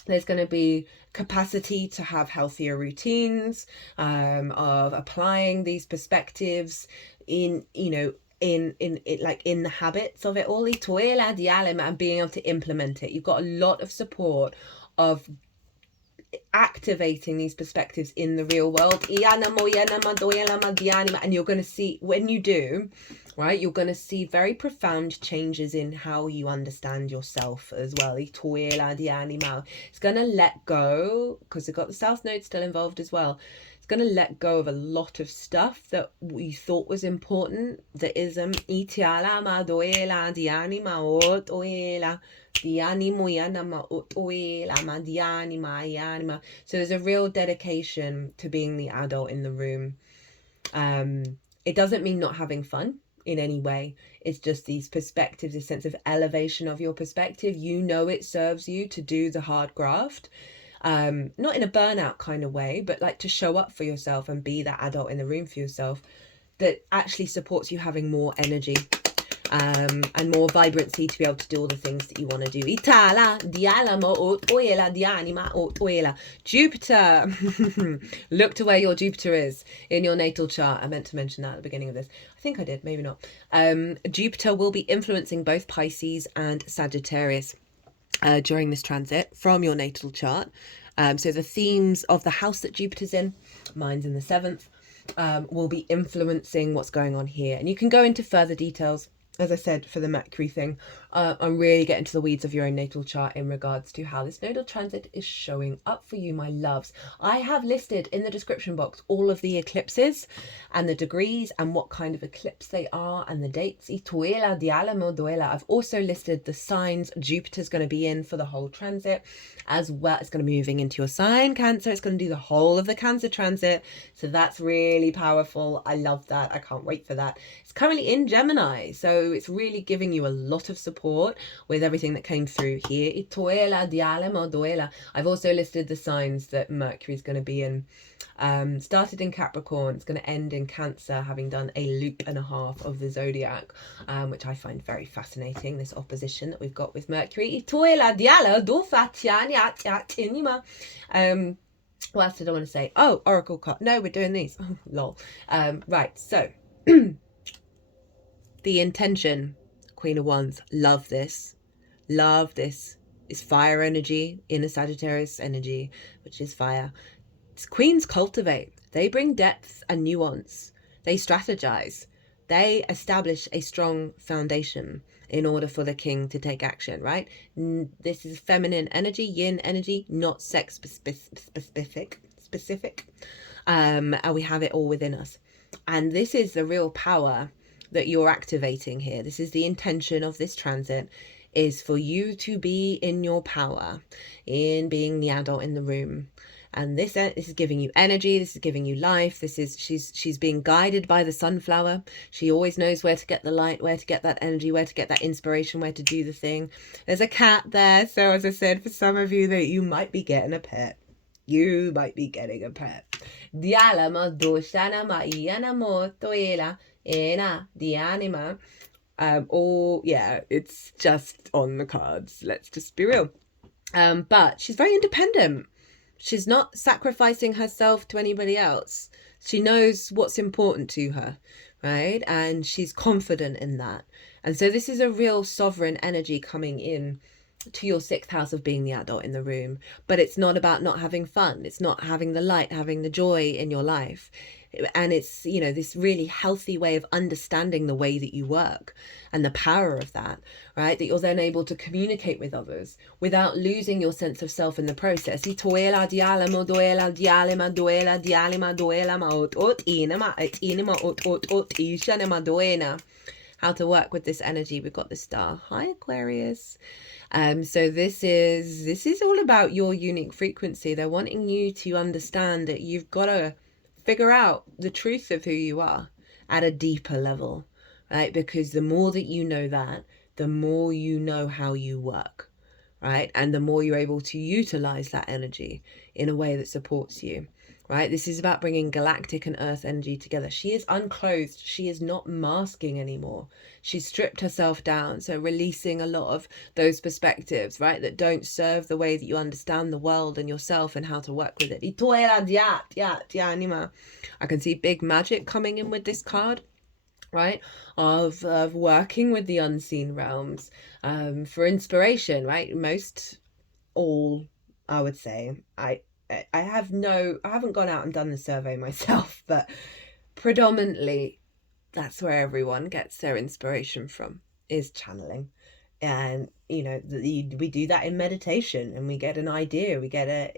There's going to be capacity to have healthier routines, of applying these perspectives in, you know, in the habits of it all, and being able to implement it. You've got a lot of support of activating these perspectives in the real world, and you're going to see, when you do, right, you're going to see very profound changes in how you understand yourself as well. It's going to let go, because we've got the South Node still involved as well. It's going to let go of a lot of stuff that we thought was important that isn't. So there's a real dedication to being the adult in the room. It doesn't mean not having fun in any way. It's just these perspectives, this sense of elevation of your perspective. You know, it serves you to do the hard graft, not in a burnout kind of way, but like to show up for yourself and be that adult in the room for yourself, that actually supports you having more energy, and more vibrancy to be able to do all the things that you want to do. Jupiter. Look to where your Jupiter is in your natal chart. I meant to mention that at the beginning of this. I think I did, maybe not. Jupiter will be influencing both Pisces and Sagittarius during this transit from your natal chart. So the themes of the house that Jupiter's in, mine's in the 7th, will be influencing what's going on here. And you can go into further details, as I said, for the Mercury thing, and really get into the weeds of your own natal chart in regards to how this nodal transit is showing up for you, my loves. I have listed in the description box all of the eclipses and the degrees and what kind of eclipse they are and the dates. I've also listed the signs Jupiter's going to be in for the whole transit as well. It's going to be moving into your sign, Cancer. It's going to do the whole of the Cancer transit. So that's really powerful. I love that. I can't wait for that. It's currently in Gemini, so it's really giving you a lot of support with everything that came through here. I've also listed the signs that Mercury is going to be in. Started in Capricorn, it's going to end in Cancer, having done a loop and a half of the zodiac, which I find very fascinating, this opposition that we've got with Mercury. What else did I want to say? Oh, Oracle card. No, we're doing these. Lol. Right, so the intention, Queen of Wands, love this is fire energy, inner Sagittarius energy, which is fire. Queens cultivate, they bring depth and nuance, they strategize, they establish a strong foundation in order for the king to take action, right? This is feminine energy, yin energy, not sex specific, and we have it all within us. And this is the real power that you're activating here. This is the intention of this transit, is for you to be in your power, in being the adult in the room. And this is giving you energy, this is giving you life. This is she's being guided by the sunflower. She always knows where to get the light, where to get that energy, where to get that inspiration, where to do the thing. There's a cat there, so as I said, for some of you, that you might be getting a pet. You might be getting a pet. Oh yeah, it's just on the cards. Let's just be real. But she's very independent. She's not sacrificing herself to anybody else. She knows what's important to her, right? And she's confident in that. And so this is a real sovereign energy coming in to your 6th house of being the adult in the room. But it's not about not having fun. It's not having the light, having the joy in your life. And it's, you know, this really healthy way of understanding the way that you work and the power of that, right? That you're then able to communicate with others without losing your sense of self in the process. How to work with this energy. We've got the star. Hi, Aquarius. So this is all about your unique frequency. They're wanting you to understand that you've got to figure out the truth of who you are at a deeper level, right? Because the more that you know that, the more you know how you work, right? And the more you're able to utilize that energy in a way that supports you, right? This is about bringing galactic and earth energy together. She is unclothed. She is not masking anymore. She's stripped herself down. So releasing a lot of those perspectives, right, that don't serve the way that you understand the world and yourself and how to work with it. I can see big magic coming in with this card, right, of working with the unseen realms for inspiration, right? Most all, I would say, I haven't gone out and done the survey myself, but predominantly that's where everyone gets their inspiration from, is channeling. And you know, we do that in meditation, and we get an idea, we get a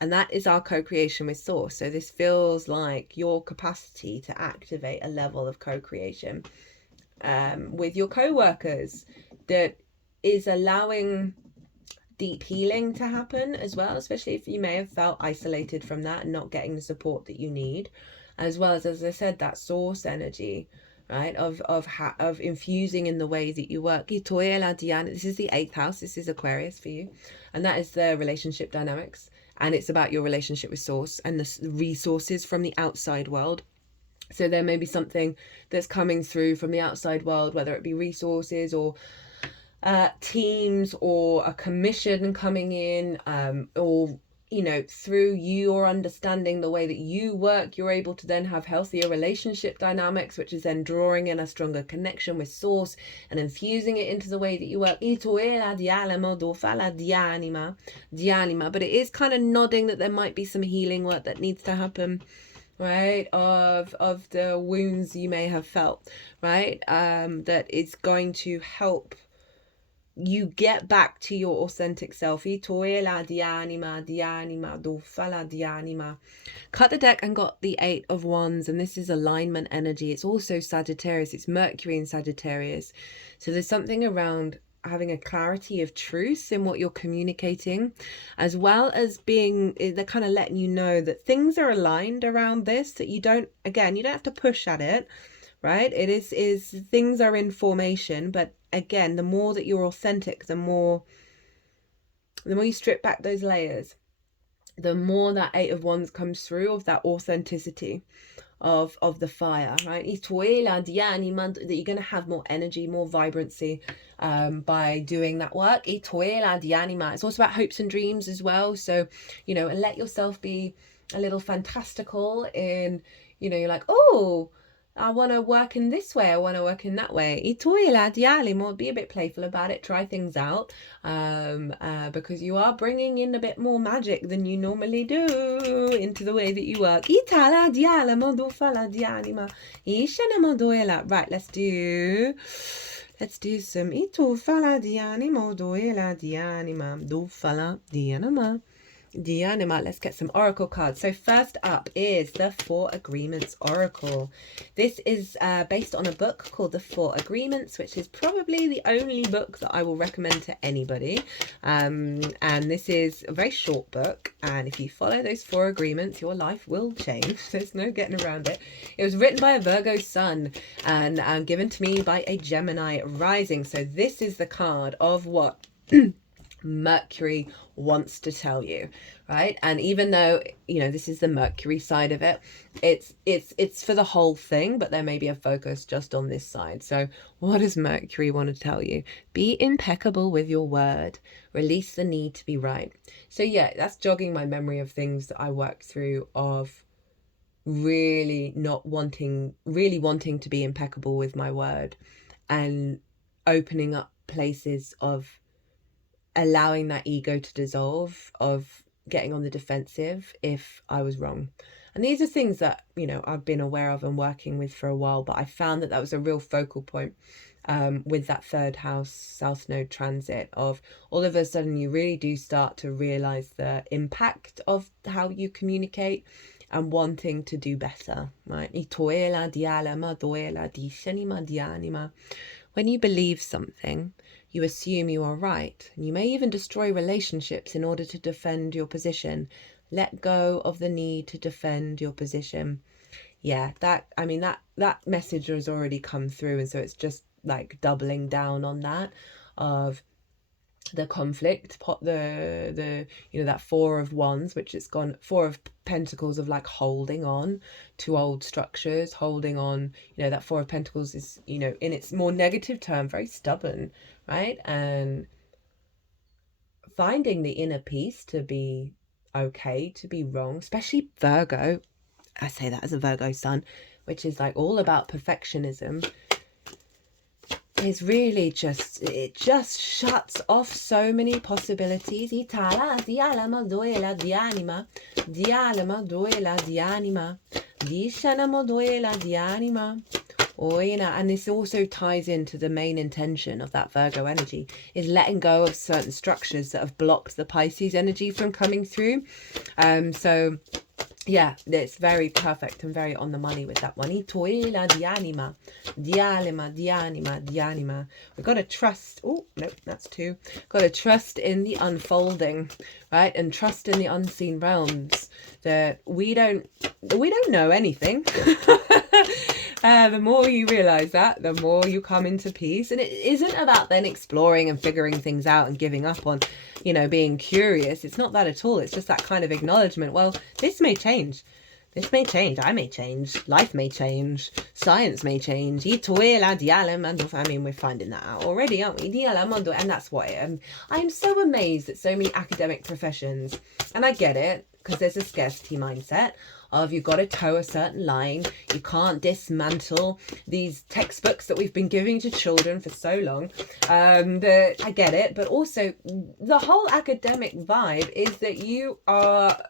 and that is our co-creation with source. So this feels like your capacity to activate a level of co-creation with your co-workers that is allowing deep healing to happen as well, especially if you may have felt isolated from that and not getting the support that you need, as well as I said, that source energy, right, of infusing in the way that you work. This is the 8th house, this is Aquarius for you, and that is the relationship dynamics, and it's about your relationship with source and the resources from the outside world. So there may be something that's coming through from the outside world, whether it be resources or teams or a commission coming in, or you know, through your understanding the way that you work, you're able to then have healthier relationship dynamics, which is then drawing in a stronger connection with source and infusing it into the way that you work. But it is kind of nodding that there might be some healing work that needs to happen, right, of the wounds you may have felt, right, that is going to help you get back to your authentic self. Cut the deck and got the 8 of Wands, and this is alignment energy. It's also Sagittarius, it's Mercury in Sagittarius. So there's something around having a clarity of truth in what you're communicating, as well as being, they're kind of letting you know that things are aligned around this, that you don't have to push at it, right? It is things are in formation, but again, the more that you're authentic, the more you strip back those layers, the more that 8 of Wands comes through, of that authenticity of the fire, right? That you're going to have more energy, more vibrancy by doing that work. It's also about hopes and dreams as well. So, you know, let yourself be a little fantastical in, you know, you're like, oh, I want to work in this way, I want to work in that way. Be a bit playful about it, try things out, because you are bringing in a bit more magic than you normally do into the way that you work. Right, let's do some Dianima. Let's get some oracle cards. So first up is the 4 Agreements Oracle. This is based on a book called The 4 Agreements, which is probably the only book that I will recommend to anybody. And this is a very short book, and if you follow those 4 agreements, your life will change. There's no getting around it. It was written by a Virgo sun and given to me by a Gemini rising. So this is the card of what Mercury wants to tell you, right? And even though, you know, this is the Mercury side of it, it's for the whole thing, but there may be a focus just on this side. So what does Mercury want to tell you? Be impeccable with your word. Release the need to be right. So yeah, that's jogging my memory of things that I worked through, of really wanting to be impeccable with my word, and opening up places of allowing that ego to dissolve, of getting on the defensive if I was wrong. And these are things that, you know, I've been aware of and working with for a while, but I found that that was a real focal point with that third house South Node transit of all of a sudden you really do start to realize the impact of how you communicate and wanting to do better, right? When you believe something, you assume you are right, and you may even destroy relationships in order to defend your position. Let go of the need to defend your position. Yeah, that message has already come through, and so it's just like doubling down on that of the conflict, the you know, that Four of Wands, which it's gone, Four of Pentacles of like holding on to old structures, holding on, you know, that Four of Pentacles is, you know, in its more negative term, very stubborn, right? And finding the inner peace to be okay, to be wrong, especially Virgo. I say that as a Virgo sun, which is like all about perfectionism, is really just, it just shuts off so many possibilities. Di alma duela di anima, di alma duela di anima, di shanamo duela di anima. Or, you know, and this also ties into the main intention of that Virgo energy, is letting go of certain structures that have blocked the Pisces energy from coming through. So yeah, it's very perfect and very on the money with that one. Itoela di anima, di anima, di anima, di anima. We've got to trust. Oh, no, that's two. Got to trust in the unfolding, right? And trust in the unseen realms that we don't know anything. The more you realize that, the more you come into peace. And it isn't about then exploring and figuring things out and giving up on, you know, being curious. It's not that at all. It's just that kind of acknowledgement. Well, this may change. This may change. I may change. Life may change. Science may change. I mean, we're finding that out already, aren't we? And that's why I'm so amazed at so many academic professions. And I get it, because there's a scarcity mindset of you've got to toe a certain line. You can't dismantle these textbooks that we've been giving to children for so long. I get it, but also the whole academic vibe is that you are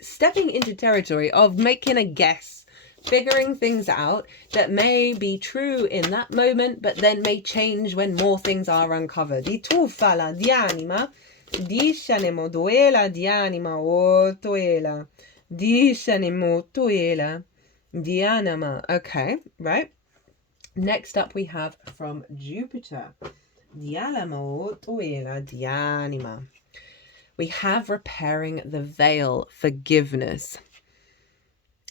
stepping into territory of making a guess, figuring things out that may be true in that moment, but then may change when more things are uncovered. Di tu fala di anima, di shanemo duela di anima o toela. Dishanimo toela di anima. Okay, right. Next up we have from Jupiter. Di alamo toela di anima. We have repairing the veil, forgiveness.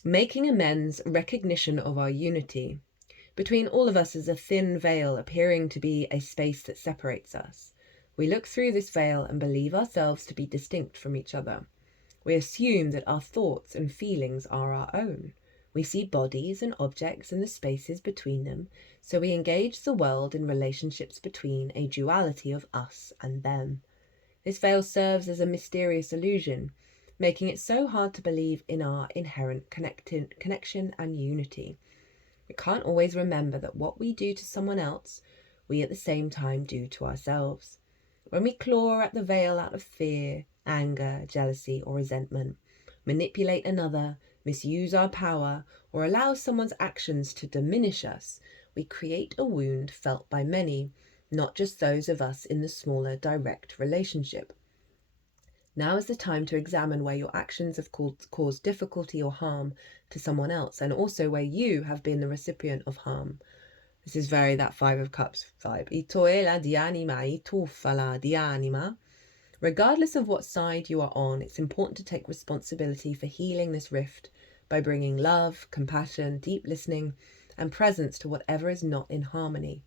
Making amends, recognition of our unity. Between all of us is a thin veil appearing to be a space that separates us. We look through this veil and believe ourselves to be distinct from each other. We assume that our thoughts and feelings are our own. We see bodies and objects and the spaces between them, so we engage the world in relationships between a duality of us and them. This veil serves as a mysterious illusion, making it so hard to believe in our inherent connection and unity. We can't always remember that what we do to someone else, we at the same time do to ourselves. When we claw at the veil out of fear, anger, jealousy, or resentment, manipulate another, misuse our power, or allow someone's actions to diminish us, we create a wound felt by many, not just those of us in the smaller direct relationship. Now is the time to examine where your actions have caused difficulty or harm to someone else, and also where you have been the recipient of harm. This is very that Five of Cups vibe. Itoela di anima, itufala di anima. Regardless of what side you are on, it's important to take responsibility for healing this rift by bringing love, compassion, deep listening, and presence to whatever is not in harmony.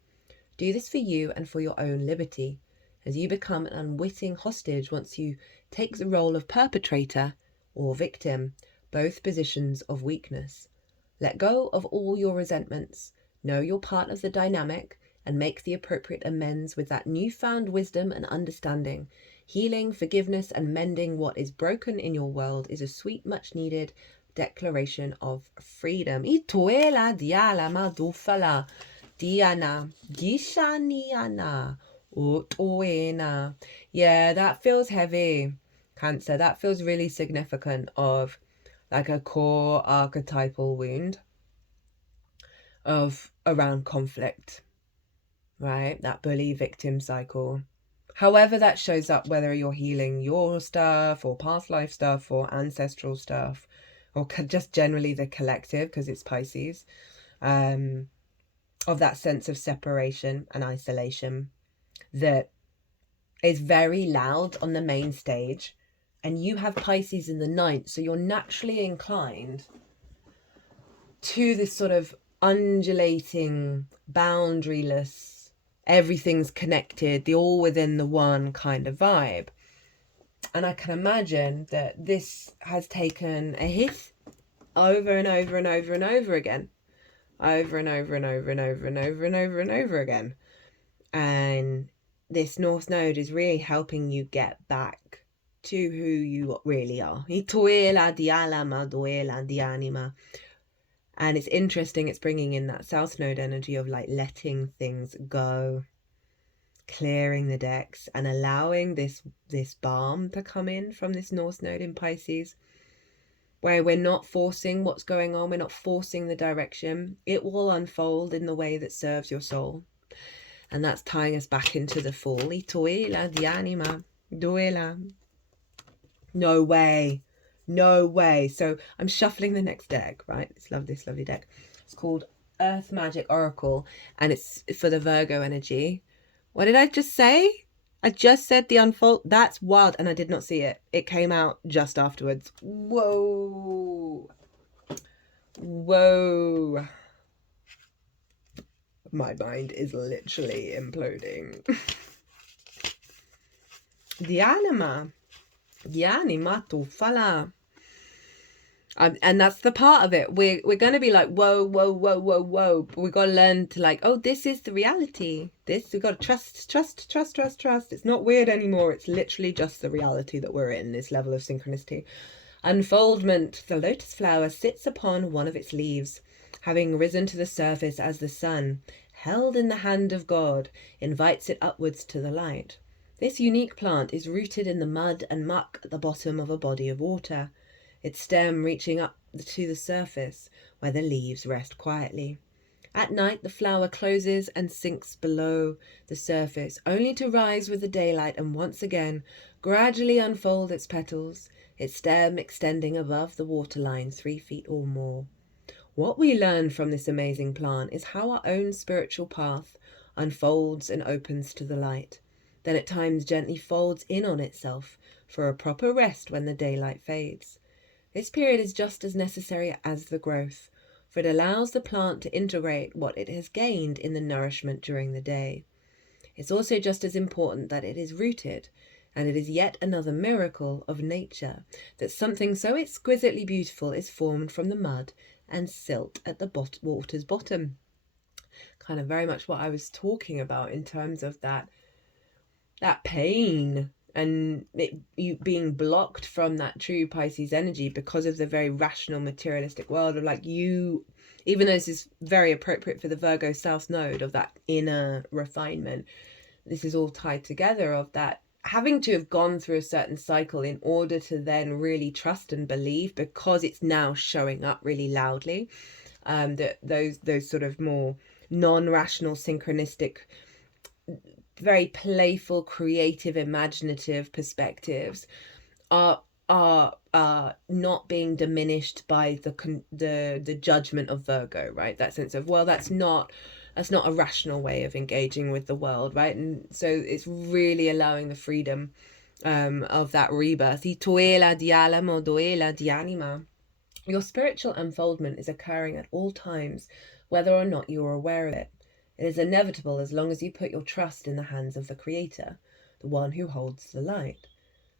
Do this for you and for your own liberty, as you become an unwitting hostage once you take the role of perpetrator or victim, both positions of weakness. Let go of all your resentments, know your part of the dynamic, and make the appropriate amends with that newfound wisdom and understanding. Healing, forgiveness, and mending what is broken in your world is a sweet, much-needed declaration of freedom. Itoela diala madufala diana gishaniana utoena. Yeah, that feels heavy, Cancer. That feels really significant of like a core archetypal wound of around conflict, right? That bully victim cycle. However that shows up, whether you're healing your stuff or past life stuff or ancestral stuff, or just generally the collective, because it's Pisces, of that sense of separation and isolation that is very loud on the main stage. And you have Pisces in the ninth, so you're naturally inclined to this sort of undulating, boundaryless, everything's connected, the all within the one kind of vibe. And I can imagine that this has taken a hit over and over and over and over again. Over and over and over and over and over and over and over again. And this North Node is really helping you get back to who you really are. Itoela di alma, duela di anima. And it's interesting, it's bringing in that South Node energy of like letting things go, clearing the decks, and allowing this balm to come in from this North Node in Pisces, where we're not forcing what's going on, we're not forcing the direction. It will unfold in the way that serves your soul. And that's tying us back into the Fool. Itoela di anima, duela. No way. No way. So I'm shuffling the next deck, right? This lovely deck. It's called Earth Magic Oracle, and it's for the Virgo energy. What did I just say? I just said the unfold. That's wild, and I did not see it. It came out just afterwards. Whoa. Whoa. My mind is literally imploding. The anima. Yanima tu fala. And that's the part of it. We're going to be like, whoa, whoa, whoa, whoa, whoa. But we've got to learn to like, oh, this is the reality. We've got to trust. It's not weird anymore. It's literally just the reality that we're in, this level of synchronicity. Unfoldment. The lotus flower sits upon one of its leaves, having risen to the surface as the sun, held in the hand of God, invites it upwards to the light. This unique plant is rooted in the mud and muck at the bottom of a body of water, its stem reaching up to the surface, where the leaves rest quietly. At night, the flower closes and sinks below the surface, only to rise with the daylight and once again gradually unfold its petals, its stem extending above the waterline 3 feet or more. What we learn from this amazing plant is how our own spiritual path unfolds and opens to the light, then at times gently folds in on itself for a proper rest when the daylight fades. This period is just as necessary as the growth, for it allows the plant to integrate what it has gained in the nourishment during the day. It's also just as important that it is rooted, and it is yet another miracle of nature that something so exquisitely beautiful is formed from the mud and silt at the water's bottom. Kind of very much what I was talking about in terms of that pain and you being blocked from that true Pisces energy because of the very rational materialistic world of like you, even though this is very appropriate for the Virgo South Node of that inner refinement, this is all tied together of that having to have gone through a certain cycle in order to then really trust and believe, because it's now showing up really loudly, that those sort of more non-rational synchronistic, very playful, creative, imaginative perspectives are not being diminished by the judgment of Virgo, right? That sense of, well, that's not a rational way of engaging with the world, right? And so it's really allowing the freedom of that rebirth. Itoela di alma, doela di anima. Your spiritual unfoldment is occurring at all times, whether or not you are aware of it. It is inevitable as long as you put your trust in the hands of the Creator, the one who holds the light.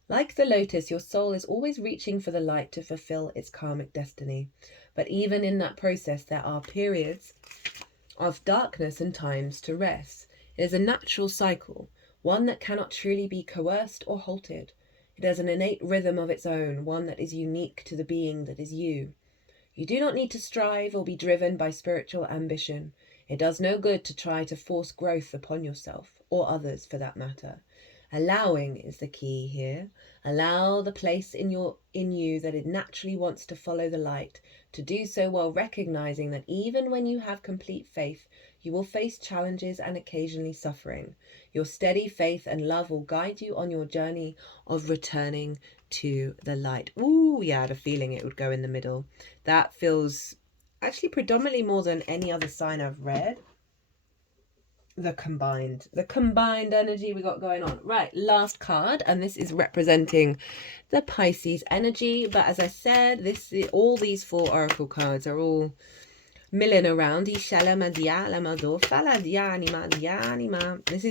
Like the lotus, your soul is always reaching for the light to fulfill its karmic destiny. But even in that process, there are periods of darkness and times to rest. It is a natural cycle, one that cannot truly be coerced or halted. It has an innate rhythm of its own, one that is unique to the being that is you. You do not need to strive or be driven by spiritual ambition. It does no good to try to force growth upon yourself, or others for that matter. Allowing is the key here. Allow the place in you that it naturally wants to follow the light, to do so while recognizing that even when you have complete faith, you will face challenges and occasionally suffering. Your steady faith and love will guide you on your journey of returning to the light. Ooh, yeah, I had a feeling it would go in the middle. That feels actually predominantly more than any other sign I've read. The combined energy we got going on. Right, last card, and this is representing the Pisces energy. But as I said, all these 4 oracle cards are all milling around. This is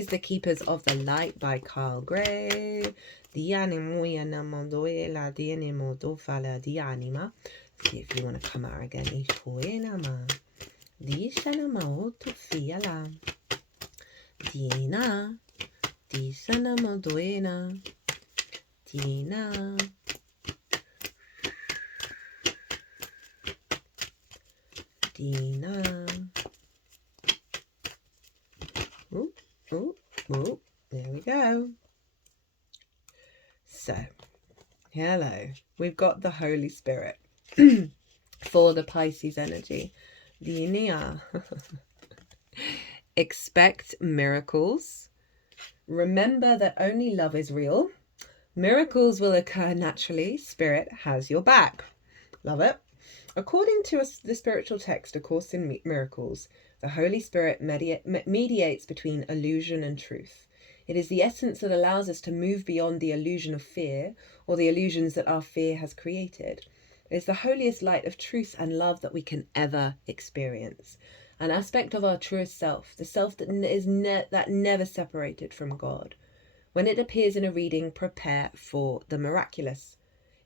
the Keepers of the Light by Carl Gray. See if you want to come out again. Dina, Disana Moduena, Dina, Dina. Ooh, ooh, ooh, there we go. So, hello, we've got the Holy Spirit for the Pisces energy. Dina. Expect miracles. Remember that only love is real. Miracles will occur naturally. Spirit has your back. Love it. According to the spiritual text, A Course in Miracles, the Holy Spirit mediates between illusion and truth. It is the essence that allows us to move beyond the illusion of fear or the illusions that our fear has created. It is the holiest light of truth and love that we can ever experience. An aspect of our truest self, the self that is never separated from God. When it appears in a reading, prepare for the miraculous.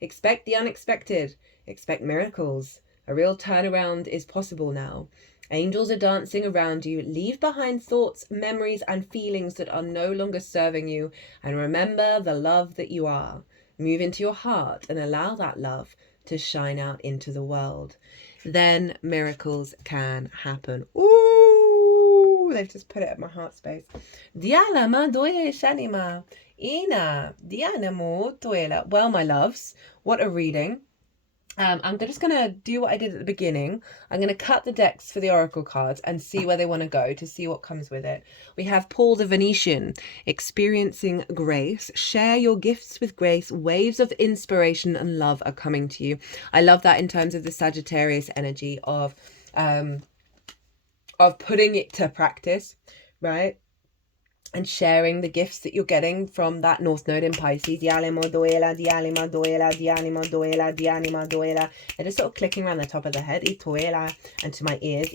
Expect the unexpected. Expect miracles. A real turnaround is possible now. Angels are dancing around you. Leave behind thoughts, memories, and feelings that are no longer serving you. And remember the love that you are. Move into your heart and allow that love to shine out into the world. Then miracles can happen. Ooh, they've just put it at my heart space. Diala madoye shanima. Ina. Diana mo tuela. Well, my loves, what a reading. I'm just going to do what I did at the beginning. I'm going to cut the decks for the oracle cards and see where they want to go, to see what comes with it. We have Paul the Venetian, experiencing grace. Share your gifts with grace. Waves of inspiration and love are coming to you. I love that in terms of the Sagittarius energy of putting it to practice, right? And sharing the gifts that you're getting from that North Node in Pisces. They're just sort of clicking around the top of the head. And to my ears.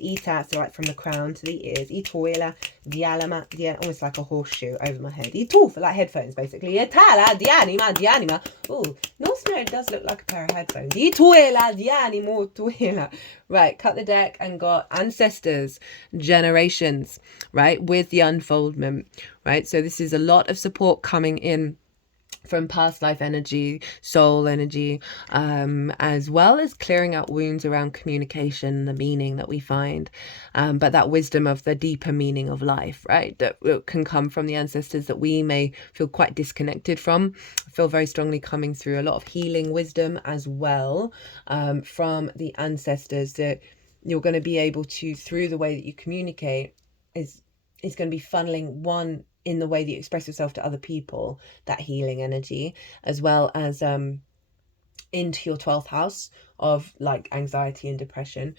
So like from the crown to the ears. Almost like a horseshoe over my head. For like headphones, basically. Ooh, North Node does look like a pair of headphones. Right, cut the deck and got ancestors, generations, right, with the unfoldment, right? So this is a lot of support coming in from past life energy, soul energy, as well as clearing out wounds around communication, the meaning that we find, but that wisdom of the deeper meaning of life, right, that can come from the ancestors that we may feel quite disconnected from. I feel very strongly coming through a lot of healing wisdom as well, from the ancestors, that you're going to be able to, through the way that you communicate, is going to be funneling one in the way that you express yourself to other people, that healing energy, as well as into your 12th house of like anxiety and depression.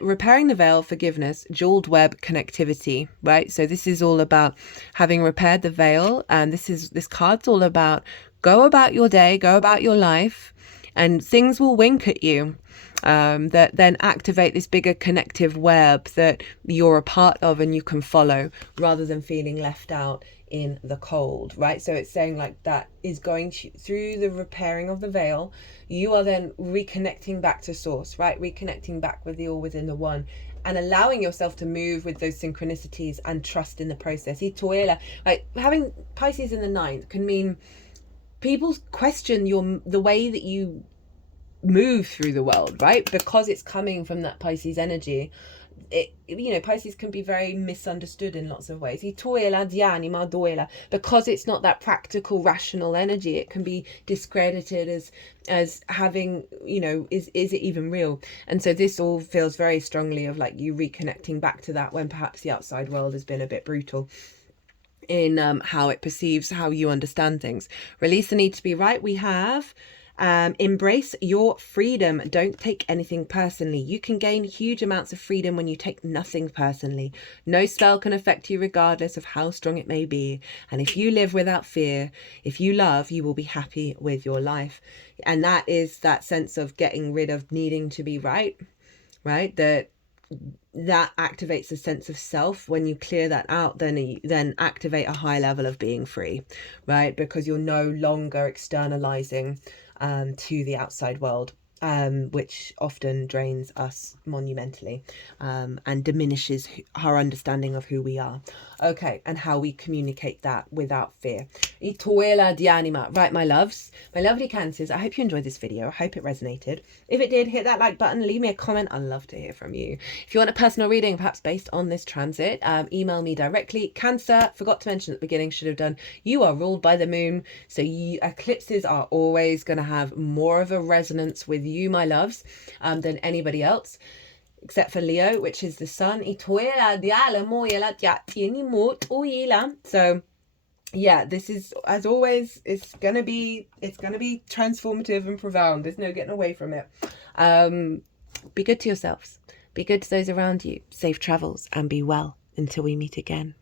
Repairing the veil, forgiveness, jeweled web, connectivity, right? So this is all about having repaired the veil, and this card's all about go about your day, go about your life, and things will wink at you. That then activate this bigger connective web that you're a part of and you can follow, rather than feeling left out in the cold, right? So it's saying like that is going to, through the repairing of the veil, you are then reconnecting back to source, right? Reconnecting back with the all within the one, and allowing yourself to move with those synchronicities and trust in the process. Like having Pisces in the 9th can mean people question the way that you move through the world, right? Because it's coming from that Pisces energy. you know, Pisces can be very misunderstood in lots of ways. Because it's not that practical, rational energy, it can be discredited as having, you know, is it even real? And so this all feels very strongly of like you reconnecting back to that when perhaps the outside world has been a bit brutal in how it perceives how you understand things. Release the need to be right. We have embrace your freedom. Don't take anything personally. You can gain huge amounts of freedom when you take nothing personally. No spell can affect you regardless of how strong it may be. And if you live without fear, if you love, you will be happy with your life. And that is that sense of getting rid of needing to be right? That activates a sense of self. When you clear that out, then activate a high level of being free, right? Because you're no longer externalizing to the outside world, which often drains us monumentally, and diminishes our understanding of who we are. Okay, and how we communicate that without fear. Ituela dianima. Right, my loves, my lovely Cancers, I hope you enjoyed this video. I hope it resonated. If it did, hit that like button, leave me a comment. I'd love to hear from you. If you want a personal reading, perhaps based on this transit, email me directly. Cancer, forgot to mention at the beginning, should have done, you are ruled by the moon, so eclipses are always going to have more of a resonance with you, my loves, than anybody else, except for Leo, which is the sun. So yeah, this is, as always, it's gonna be transformative and profound. There's no getting away from it. Be good to yourselves, be good to those around you, safe travels, and be well until we meet again.